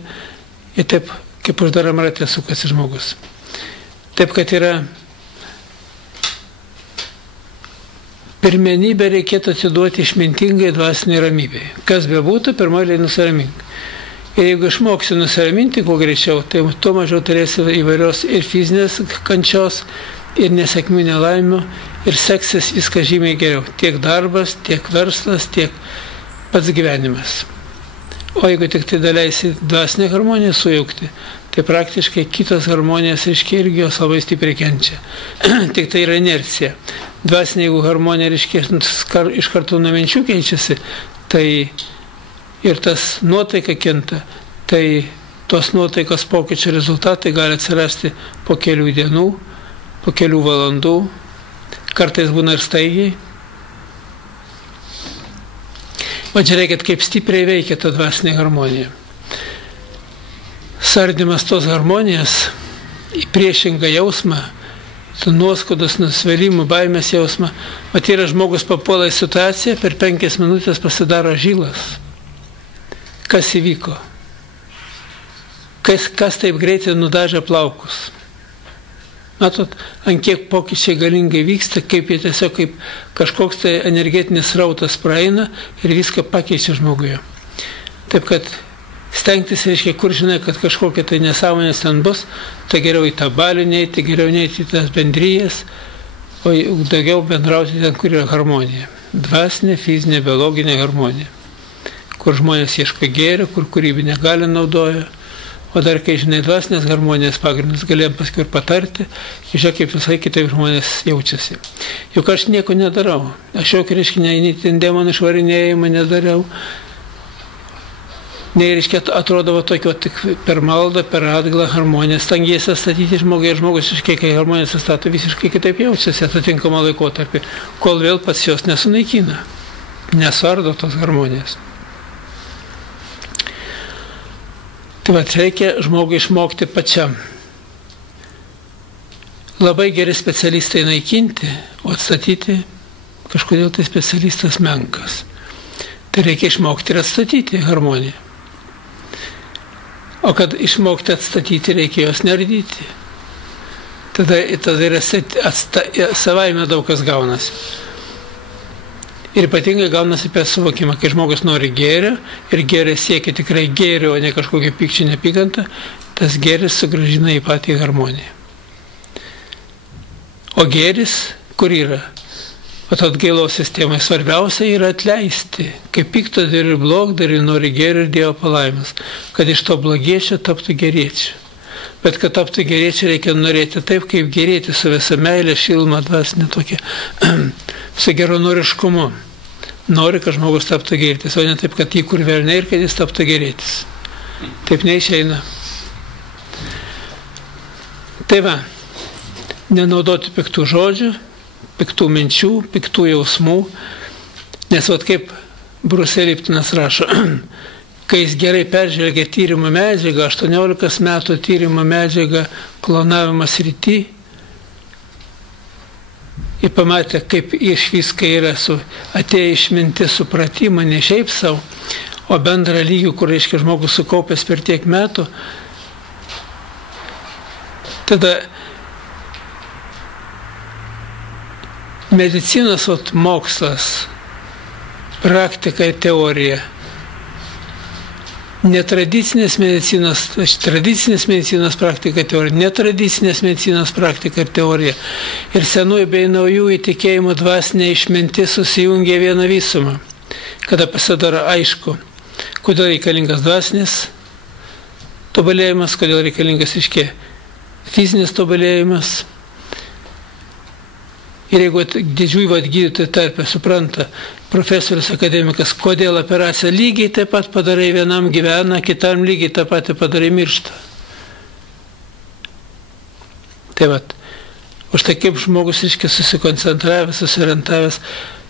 ir taip, kaip uždaram ratė sukasi žmogus. Taip, kad yra pirmenybę reikėtų atiduoti išmintingai dvasiniai ramybei. Kas bebūtų, pirmoji nusiramink. Ir jeigu išmoksi nusiraminti kuo greičiau, tai tuo mažiau turėsi įvairios ir fizinės kančios, ir nesėkmių nelaimių, ir seksis viskas žymiai geriau. Tiek darbas, tiek verslas, tiek pats gyvenimas. O jeigu tik tai daleisi dvasinę harmoniją sujaukti, tai praktiškai kitos harmonijos, reiškia, irgi jos labai stipriai kenčia. Tik tai yra inercija. Dvasinė, jeigu harmonija, reiškia, iš karto nuo minčių keičiasi, tai ir tas nuotaika kinta, tai tos nuotaikos pokyčio rezultatai gali atsirasti po kelių dienų, po kelių valandų, kartais būna ir staigiai. O čia reikia, kaip stipriai veikia ta dvasinė harmonija. Sardymas tos harmonijos į priešingą jausmą, nuoskaudos, nusvilimų, baimės jausmą. Mat yra žmogus papuola į situaciją, per 5 minutės pasidaro žilas. Kas įvyko? Kas taip greitai nudažė plaukus? Matot, ant kiek pokyčiai galingai vyksta, kaip jie tiesiog kaip kažkoks tai energetinis rautas praeina ir viską pakeičia žmoguje. Taip kad stengtis, reiškia, kur žinai, kad kažkokia tai nesąmonės ten bus, tai geriau į tą balių neiti, geriau neiti į tas bendrijas, o daugiau bendrauti ten, kur yra harmonija. Dvasinė, fizinė, biologinė harmonija. Kur žmonės ieško gėrio, kur kūrybinę galią naudoja. O dar, kai žinai dvasinės harmonijos pagrindus, galėjom paskui ir patarti, žiūrėk, kaip visai kitaip žmonės jaučiasi. Juk aš nieko nedarau. Aš jokio, reiškia, nei ten demonų išvarinėjimą nedariau. Nei, reiškia, atrodavo tokio tik per maldą, per atgalą harmonijas. Stengiesi statyti žmogui ir žmogus, kai harmonijas stato, visiškai kitaip jaučiasi atitinkamą laikotarpį, kol vėl pats jos nesunaikina. Nesvardo tos harmonijos. Tai va, reikia žmogui išmokti pačiam. Labai geri specialistai naikinti, o atstatyti kažkodėl tai specialistas menkas. Tai reikia išmokti ir atstatyti harmoniją. O kad išmokti atstatyti, reikia jos neardyti. Tada yra savaime daug kas gaunasi. Ir ypatingai gaunasi per suvokimą, kai žmogus nori gėrio ir gėrė siekia tikrai gėrio, o ne kažkokią pykčią neapykantą, tas gėris sugrąžina į patį harmoniją. O gėris, kur yra? O atgailos sistemai svarbiausia yra atleisti, kai piktadarį ir blogdarį nori gėrio ir Dievo palaimas, kad iš to blogiečio taptų geriečiu. Bet kad taptų geriečiu, reikia norėti taip, kaip gerėti su visa meilė, šiluma, dvasinė tokia, su geronoriškumu. Nori, kad žmogus taptų gerėtis, o ne taip, kad jį kur velniai ir kad jis taptų gerėtis. Taip neišeina. Tai va, nenaudoti piktų žodžių, piktų minčių, piktų jausmų, nes vat kaip Bruce Liptonas rašo, kai jis gerai peržvelgė tyrimo medžiagą, 18 metų tyrimo medžiagą klonavimo srity, ir pamatė, kaip iš viską yra atėję išminti supratimą, ne šiaip savo, o bendrą lygį, kur, reiškia, žmogus sukaupęs per tiek metų, Tada medicinos mokslas, praktika ir teorija. Netradicinės medicinos praktika teorija, netradicinės medicinos praktika ir teorija. Ir senųjų bei naujųjų tikėjimų dvasinė išmintis susijungia vieną visumą, kada pasidaro aišku, kodėl reikalingas dvasinis tobulėjimas, kodėl reikalingas fizinis tobulėjimas. Ir jeigu didžiųjų gydytojų tarpe supranta profesorius akademikas, kodėl operaciją lygiai taip pat padarai, vienam gyvena, kitam lygiai taip pat padarai mirštą. Tai vat, už tai kaip žmogus susikoncentravęs, susirentavęs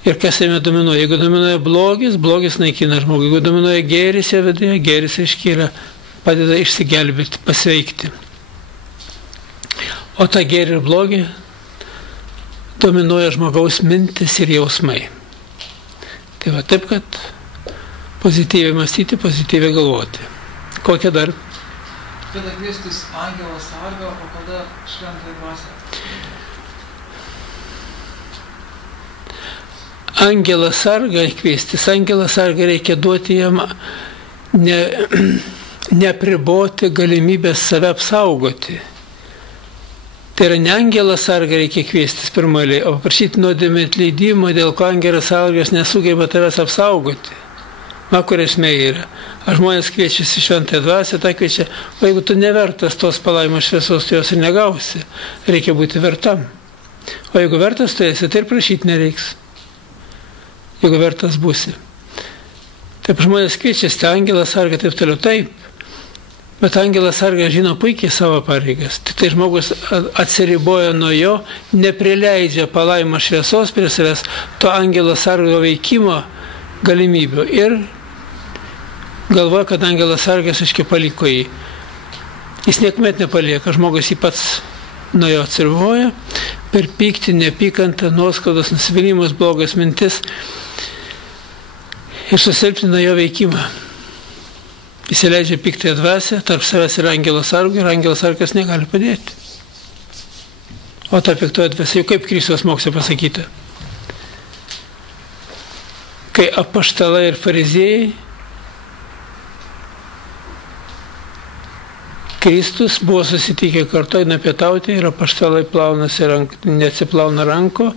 ir kas jame dominuoja. Jeigu dominuoja blogis, blogis naikina žmogų. Jeigu dominuoja gėris jo viduje, gėris iškyla, padeda išsigelbėti, pasveikti. O tą gėrį ir blogį dominuoja žmogaus mintis ir jausmai. Tai va taip, kad pozityviai mąstyti, pozityviai galvoti. Kokia dar? Kada kviestis angelą sargą, o kada šventąją dvasią? Angelą sargą kviestis. Angelą sargą reikia duoti jam neapriboti galimybės save apsaugoti. Tai yra ne angelą sargą reikia kviestis pirmaliai, o paprašyti nuodėmė atleidimo, dėl ko angelas sargas nesugeba tavęs apsaugoti. Kur esmė yra. Ar žmonės kviečiasi šventąją dvasią, tą kviečia, o jeigu tu nevertas tos palaimos šviesos, tu jos ir negausi. Reikia būti vertam. O jeigu vertas tu esi, tai ir prašyti nereiks. Jeigu vertas būsi. Taip žmonės kviečiasi, angelas sarga, taip toliau, taip. Bet angelas sargas žino puikiai savo pareigas. Tai žmogus atsiriboja nuo jo, neprileidžia palaimą šviesos prie savęs, to angelo sargo veikimo galimybių. Ir galvoja, kad angelas sargas paliko jį. Jis niekuomet nepalieka, žmogus jį pats nuo jo atsiriboja, per pyktį, nepykantą, nuoskaudos, nusivylimus, blogas mintis ir susilpnina jo veikimą. Įsileidžia piktąją dvasią, tarp savęs ir angelo sargo, ir angelo sargas negali padėti. O ta piktoji dvasia, jau kaip Kristus moksle pasakyta. Kai apaštalai ir fariziejai, Kristus buvo susitikę kartu, eina pietauti ir apaštalai neatsiplauna ranko,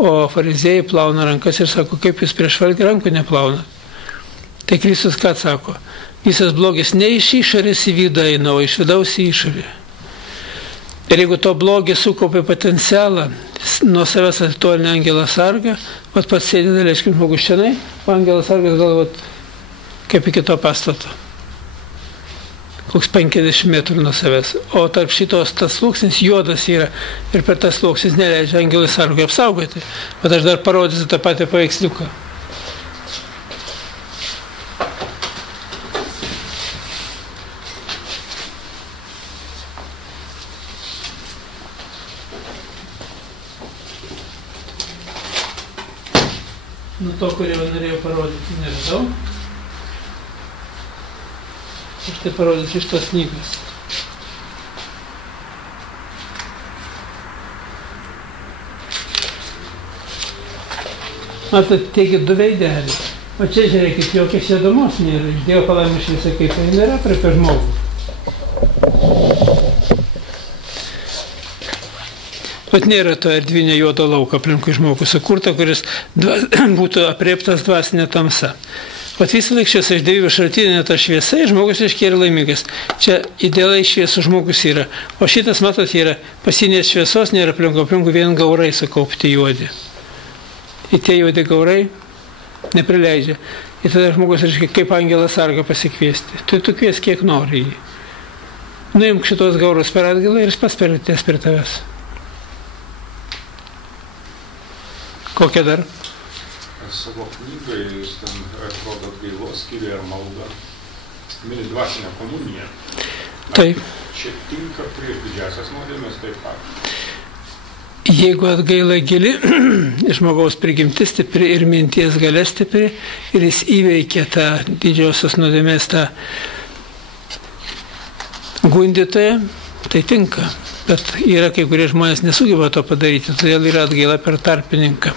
o fariziejai plauna rankas ir sako, kaip jūs prieš valgį rankų neplaunat. Tai Kristus ką sako? Visas blogis ne iš išorės į vidų eina, o iš vidaus į išorę. Ir jeigu to blogį sukaupė potencialą, nuo savęs atitolina angelą sargą, pats sėdi dališkim žmogus šiandien, o angelas sargas galvot kaip iki to pastato. Koks 50 metrų nuo savęs. O tarp šitos tas sluoksnis juodas yra ir per tas sluoksnis neleidžia angelui sargui apsaugoti. Bet aš dar parodysiu tą patį paveiksliuką. Nu to, kurį norėjau parodyti, neradau. Aš tai parodysiu iš tos knygos. Matot, tiegi du veideliai. O čia žiūrėkit, jokios įdomos nėra. Iš Dievo palaimos šviesa kaip tai nėra prie žmogų. Bet nėra to erdvinio juodo lauko aplinkui žmogų sukurta, kuris būtų apriektas dvasinė tamsa. Vat visą laiką šviesa iš dviejų šaltinių ta šviesa ir žmogus yra laimingas. Čia idealiai šviesų žmogus yra. O šitas, matot, yra pasinės šviesos, nėra aplinkui vien gaurai sukaupti juodi. Ir tie juodi gaurai neprileidžia. Ir tada žmogus, kaip angelas sargą pasikviesti. Tai tu kvies kiek nori jį. Nuimk šitos gaurus per atgalą ir jis pats perėtės prie tavęs. Kokia dar? Savo knygai jūs ten atrodo atgailos skyriuje ar malda. Mini dvasinę komuniją. Taip. Čia tinka prieš didžiasias nuodėmes taip pat. Jeigu atgaila gili, žmogaus prigimtis stipri ir minties galia stipri ir jis įveikia tą didžiosios nuodėmės tą gundytoją, tai tinka. Bet yra kai kurie žmonės nesugeba to padaryti, todėl yra atgaila per tarpininką.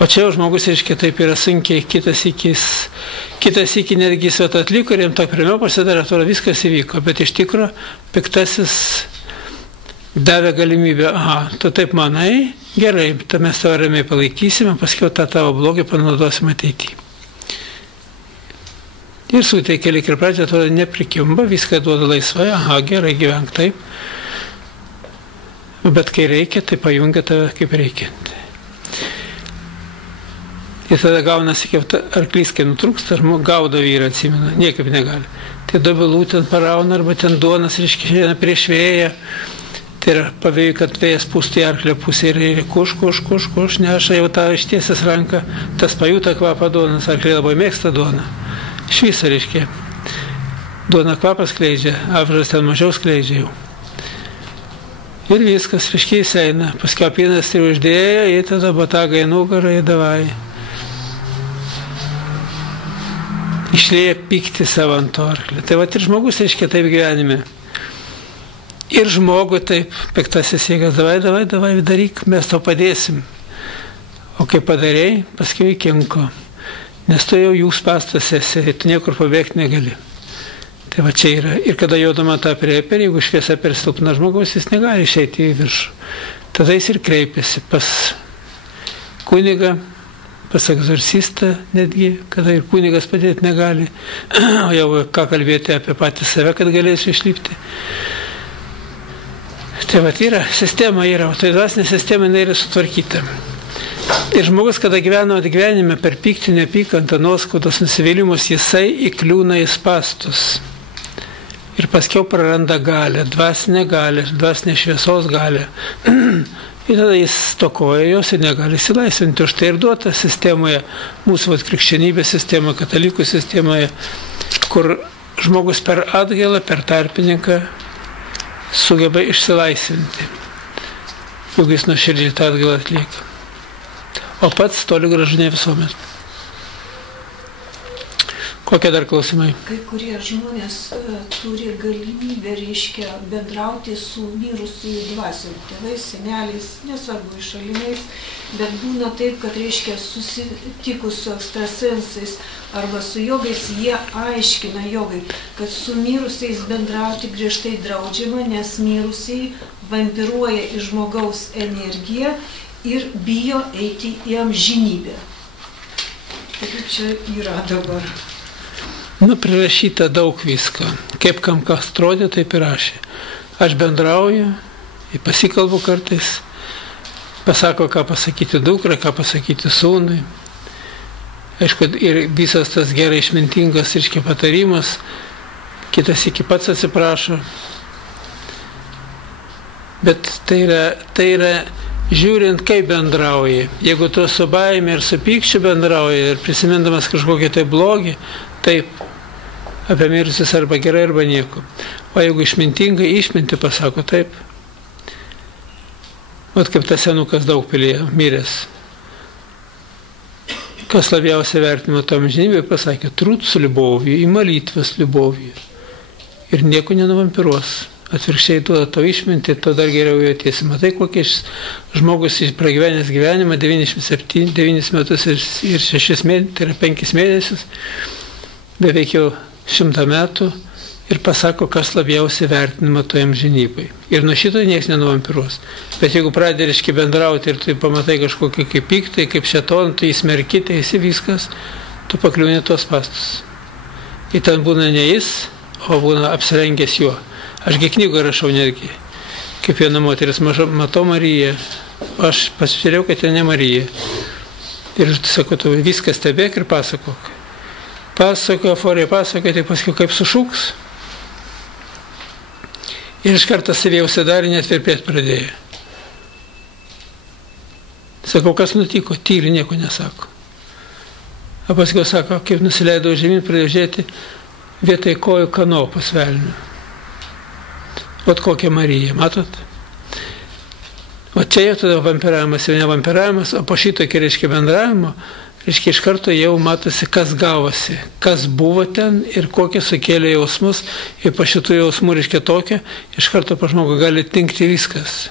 O čia jau žmogus, reiškia, taip yra sunkiai, kitas iki netgi jis atliko ir jam to pirmiau pasidarė, atrodo, viskas įvyko, bet iš tikro piktasis davė galimybę, tu taip manai, gerai, tai mes tavo ramiai palaikysime, paskiau tą tavo blogį panaudosime ateityje. Ir suteikia lyg ir pradžio, atrodo, neprikimba, viską duoda laisvai, gerai, gyvenk taip. Bet kai reikia, tai pajungia tave kaip reikiant. Ir tada gaunasi, kaip arklys, kai nutrūksta, ar gaudo vyrą, atsimena, niekaip negali. Tai dobelų ten parauna, arba ten duonas, reiškia, prieš vėją. Tai yra pavėjų, kad vėjas pūstų į arklio pusę ir kuš, neša jau tą ištiesęs ranką, tas pajuta kvapą duonas, arkliai labai mėgsta duoną. Iš viso, reiškia, duona kvapą skleidžia, avižas ten mažiau skleidžia jau. Ir viskas, reiškia, jis eina, paskui apynas tai uždėjo, jie tada batagai nugarą, jie davai. Išlėja pykti savo ant to arklį. Tai va ir žmogus, reiškia, taip gyvenime. Ir žmogui taip, piktasis jėgas, davai, daryk, mes tau padėsim. O kai padarėjai, paskui įkinko. Nes tu jau jūs pastas esi, tu niekur pabėgti negali. Tai va čia yra. Ir kada jaudama tą prieper, jeigu šviesa per silpna žmogaus, jis negali išeiti į viršų. Tada jis ir kreipiasi pas kunigą, pas egzorcistą netgi, kada ir kunigas padėti negali. O jau ką kalbėti apie patį save, kad galėsiu išlipti. Tai va yra, sistema yra, o tai dvasinė sistema yra sutvarkyta. Ir žmogus, kada gyveno gyvenime per pyktį, neapykantą, nuoskaudos, nusivylimus, jisai įkliūna į spastus. Ir paskiau praranda galę, dvasinę šviesos galę. Ir tada jis stokoja jos ir negali įsilaisvinti. Už tai ir duota sistemoje, mūsų krikščionybės sistemoje, katalikų sistemoje, kur žmogus per atgailą, per tarpininką sugeba išsilaisvinti, jeigu jis nuoširdžiai tą atgailą atlieka. O pats toli gražu ne visuomet. Kokie dar klausimai? Kai kurie žmonės turi galimybę, reiškia, bendrauti su mirusiųjų dvasiom, tėvais, seneliais, nesvarbu iš šalimais, bet būna taip, kad, reiškia, susitikus su ekstrasensais arba su jogais, jie aiškina jogai, kad su mirusiais bendrauti griežtai draudžiama, nes mirusiai vampiruoja į žmogaus energiją ir bijo eiti į amžinybę. Taip čia yra dabar. Prirašyta daug visko. Kaip kam kas atrodė, taip ir rašė. Aš bendrauju, pasikalbu kartais, pasako, ką pasakyti dukrai, ką pasakyti sūnui. Aišku, ir visas tas gerai išmintingas, reiškia, patarimas, kitas iki pats atsiprašo. Bet tai yra žiūrint, kaip bendrauji. Jeigu tu su baime ir su pykčiu bendrauji ir prisimindamas kažkokį tai blogį, taip, apie mirusius arba gerai, arba nieko. O jeigu išmintingai išminti pasako, taip. Vat kaip tas senukas Daugpilyje miręs. Kas labiausiai vertino tą amžinybę, pasakė, trūt su liuboviju, į malytvas liuboviju. Ir nieko nenuvampiruos. Atvirkščiai duoda to išminti, to dar geriau jautiesi. Matai, kokį žmogus pragyvenęs gyvenimą 9 metus ir 6 mėnesius, tai yra 5 mėnesius, beveik jau 100 metų ir pasako, kas labiausiai vertinama toje amžinybai. Ir nuo šito niekas nenuvampiruos. Bet jeigu pradėriškai bendrauti ir tu pamatai kažkokį kaip piktai, kaip šetoną, tu įsmerki, tai esi viskas, tu pakliūni tuos pastus. Ir ten būna ne jis, o būna apsirengęs juo. Ašgi knygoje rašau netgi, kaip viena moteris, matau Mariją, aš pasižiūrėjau, kad ten ne Marija. Ir sakau, tu viską stebėk ir pasakok. Pasakoju, aforija pasakoju, tai paskui kaip sušūks. Ir iš karto savie užsidarė, net virpėt pradėjo. Sakau, kas nutiko, tyli, nieko nesako. O paskui sako, kaip nusileidau žemyn, pradėjau žiūrėti, vietoj kojų kanopos velnių. Vat kokia Marija, matot? O čia jau tada vampiravimas, jau ne vampiravimas, o po šitokį reiškia bendravimo, reiškia, iš karto jau matosi, kas gavosi, kas buvo ten ir kokie sukėlė jausmus. Ir po šitų jausmų, reiškia, tokia, iš karto po žmogų gali tinkti viskas.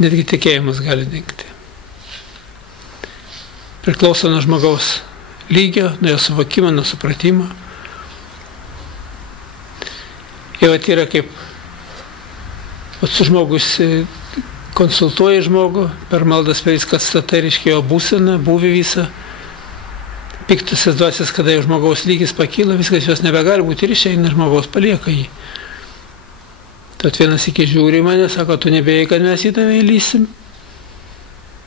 Netgi tikėjimas gali tinkti. Priklauso nuo žmogaus lygio, nuo jo suvokimo, nuo supratimo. Ir yra kaip su žmogus konsultuoja žmogų, per maldas per viską atstatai, reiškia, jo būseną, būvį visą. Piktasis dvasias, kada jau žmogaus lygis pakyla, viskas jos nebegali būti ir išeina, žmogaus palieka jį. Tad vienas iki žiūri mane, sako, tu nebėjai, kad mes į tave įlysim.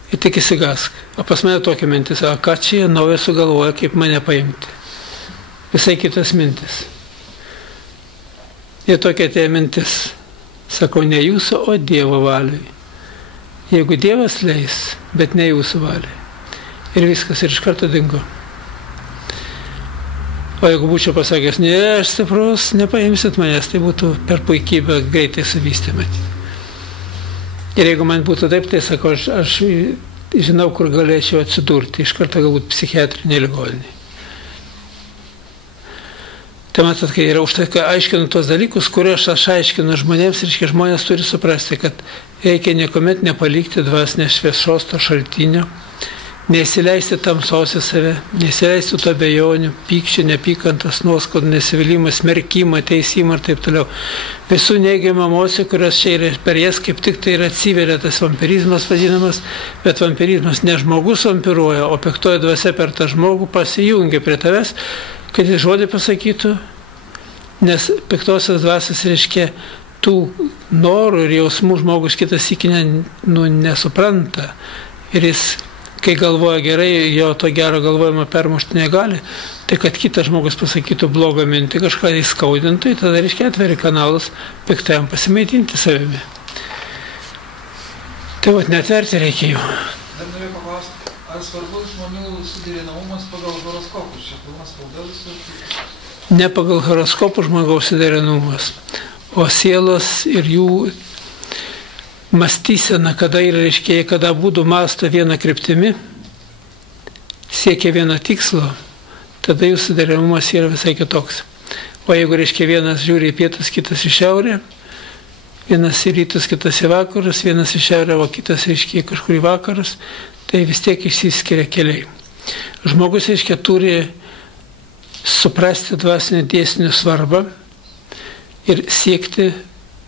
Ir tik įsigask. O pas mane tokia mintis, ką čia nauja sugalvoja, kaip mane paimti. Visai kitas mintis. Ir tokia atėjo mintis. Sakau, ne jūsų, o Dievo valiai. Jeigu Dievas leis, bet ne jūsų valiai. Ir viskas, ir iš karto dingo. O jeigu būčiau pasakęs, ne, aš stiprus, nepaimsit manęs, tai būtų per puikybę greitai suvystę matyti. Ir jeigu man būtų taip, tai sakau, aš žinau, kur galėčiau atsidurti, iš karto galbūt psichiatrinė ligoninė. Tai matot, kai yra už tai, kai aiškinu tos dalykus, kuriuos aš aiškinu žmonėms, reiškia, žmonės turi suprasti, kad reikia niekuomet nepalikti dvasinės šviesos to šaltinio, neįsileisti tamsos į save, neįsileisti tų abejonių, pykčio, nepykantas, nuoskaudų, nesivylimą, smerkimą, teisimą ir taip toliau. Visų neigiamų emocijų, kurios čia yra per jas, kaip tik tai yra atsiveria tas vampirizmas vadinamas, bet vampirizmas ne žmogus vampiruoja, o piktoji dvasia per tą žmogų pasijungia prie tavęs, kad jis žodį pasakytų, nes piktosios dvasios reiškia tų norų ir jausmų žmogus kitas iki nesupranta. Ir jis, kai galvoja gerai, jo to gero galvojimo permušti negali, tai kad kitas žmogus pasakytų blogą mintį, kažką įskaudintų, tada reiškia atveri kanalus piktajam pasimaitinti savimi. Tai vat netverti reikėjo. Dar norėjau paklausti, ar svarbus žmonių suderinamumas pagal horoskopus? Čia pilnas spaudelis? Ne pagal horoskopų žmogaus suderinamumas, o sielos ir jų mąstysena, kada yra, reiškia, kada būdų mąsto vieną kryptimi, siekia vieno tikslo, tada jų suderinamumas yra visai kitoks. O jeigu, reiškia, vienas žiūri į pietus, kitas į šiaurę, vienas į rytus, kitas į vakarus, vienas į šiaurę, o kitas, reiškia, kažkur į vakarus, tai vis tiek išsiskiria keliai. Žmogus, reiškia, turi suprasti dvasinį dėsnių svarbą ir siekti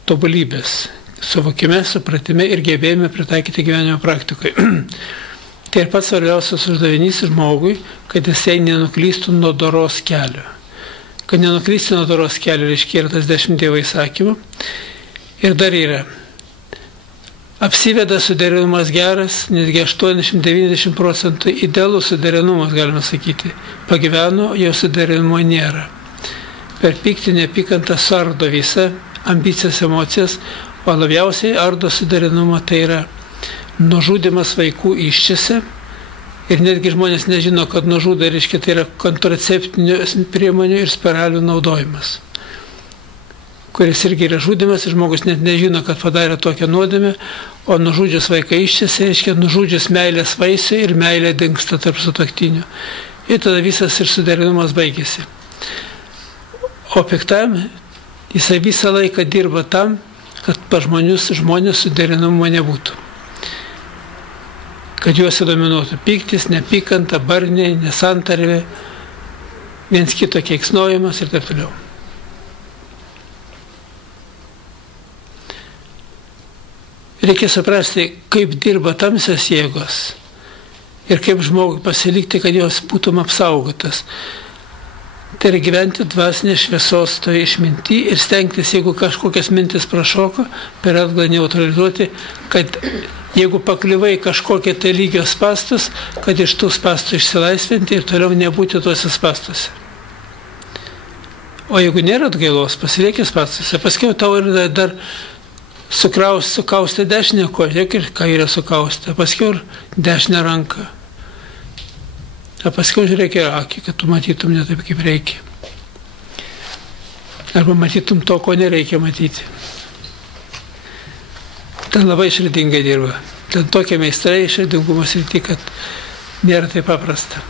tobulybės, suvokime, supratime ir gebėjime pritaikyti gyvenimo praktikoje. Tai ir pats svarbiausias uždavinys žmogui, kad jisai nenuklystų nuo doros kelio. Kad nenuklystų nuo doros kelio, reiškia, yra tas 10 Dievo įsakymų. Ir dar yra. Apsiveda suderinimas geras, netgi 80-90% idealų suderinumas, galima sakyti. Pagyveno, jo suderinimo nėra. Per pyktį neapykantą sardo visą, ambicijas, emocijas, o labiausiai ardo suderinumą, tai yra nužudymas vaikų iščiose. Ir netgi žmonės nežino, kad nužudo, reiškia, tai yra kontraceptinių priemonių ir spiralių naudojimas, kuris irgi yra žudymas ir žmogus net nežino, kad padarė tokią nuodėmę, o nužudžius vaiką iščiose, reiškia, nužudžius meilės vaisių ir meilė dingsta tarp sutuoktinių. Ir tada visas ir suderinumas baigėsi. O piktam, jisai visą laiką dirba tam, kad pas žmonės suderinamumo nebūtų. Kad juos dominuotų pyktis, nepykanta, barniai, nesantarvė, viens kito keiksnojimas ir taip toliau. Reikia suprasti, kaip dirba tamsios jėgos ir kaip žmogui pasilikti, kad jos būtum apsaugotas. Tai yra gyventi dvasinės šviesos toje išminty ir stengtis, jeigu kažkokias mintis prašoko, per atgalą neutralizuoti, kad jeigu pakliuvai kažkokie tai lygio spastus, kad iš tų spastų išsilaisvinti ir toliau nebūti tuose spastuose. O jeigu nėra atgailos, pasilieki spastuose, paskiau tau ir dar sukaustė dešinę koją ir kairę sukaustė, paskiau ir dešinę ranką. O paskiau žiūrėk ir akį, kad tu matytum ne taip, kaip reikia. Arba matytum to, ko nereikia matyti. Ten labai išradingai dirba. Ten tokie meistrai išradingumo srity, kad nėra taip paprasta.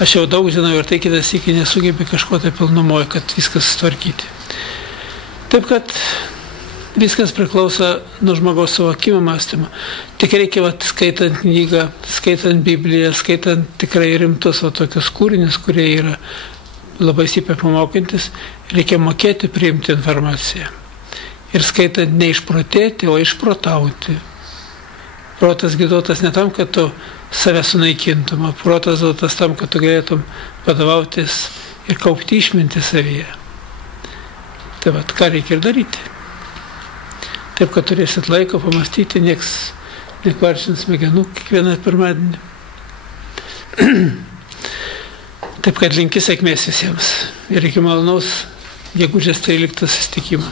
Aš jau daug žinau ir tai kitas iki nesugebė kažko tai pilnumoje, kad viskas sutvarkyti. Taip kad viskas priklauso nuo žmogaus suvokimo mąstymo. Tik reikia, skaitant knygą, skaitant Bibliją, skaitant tikrai rimtus tokius kūrinius, kurie yra labai stipriai pamokantis, reikia mokėti priimti informaciją. Ir skaitant neišprotėti, o išprotauti. Protas duotas ne tam, kad tu save sunaikintum, o protas duotas tam, kad tu galėtum vadovautis ir kaupti išmintį savyje. Tai ką reikia ir daryti. Taip, kad turėsit laiko pamastyti, nieks nekvaršins smegenų kiekvieną pirmadienį. Taip, kad linki sėkmės visiems ir iki malonaus gegužės 13 susitikimo.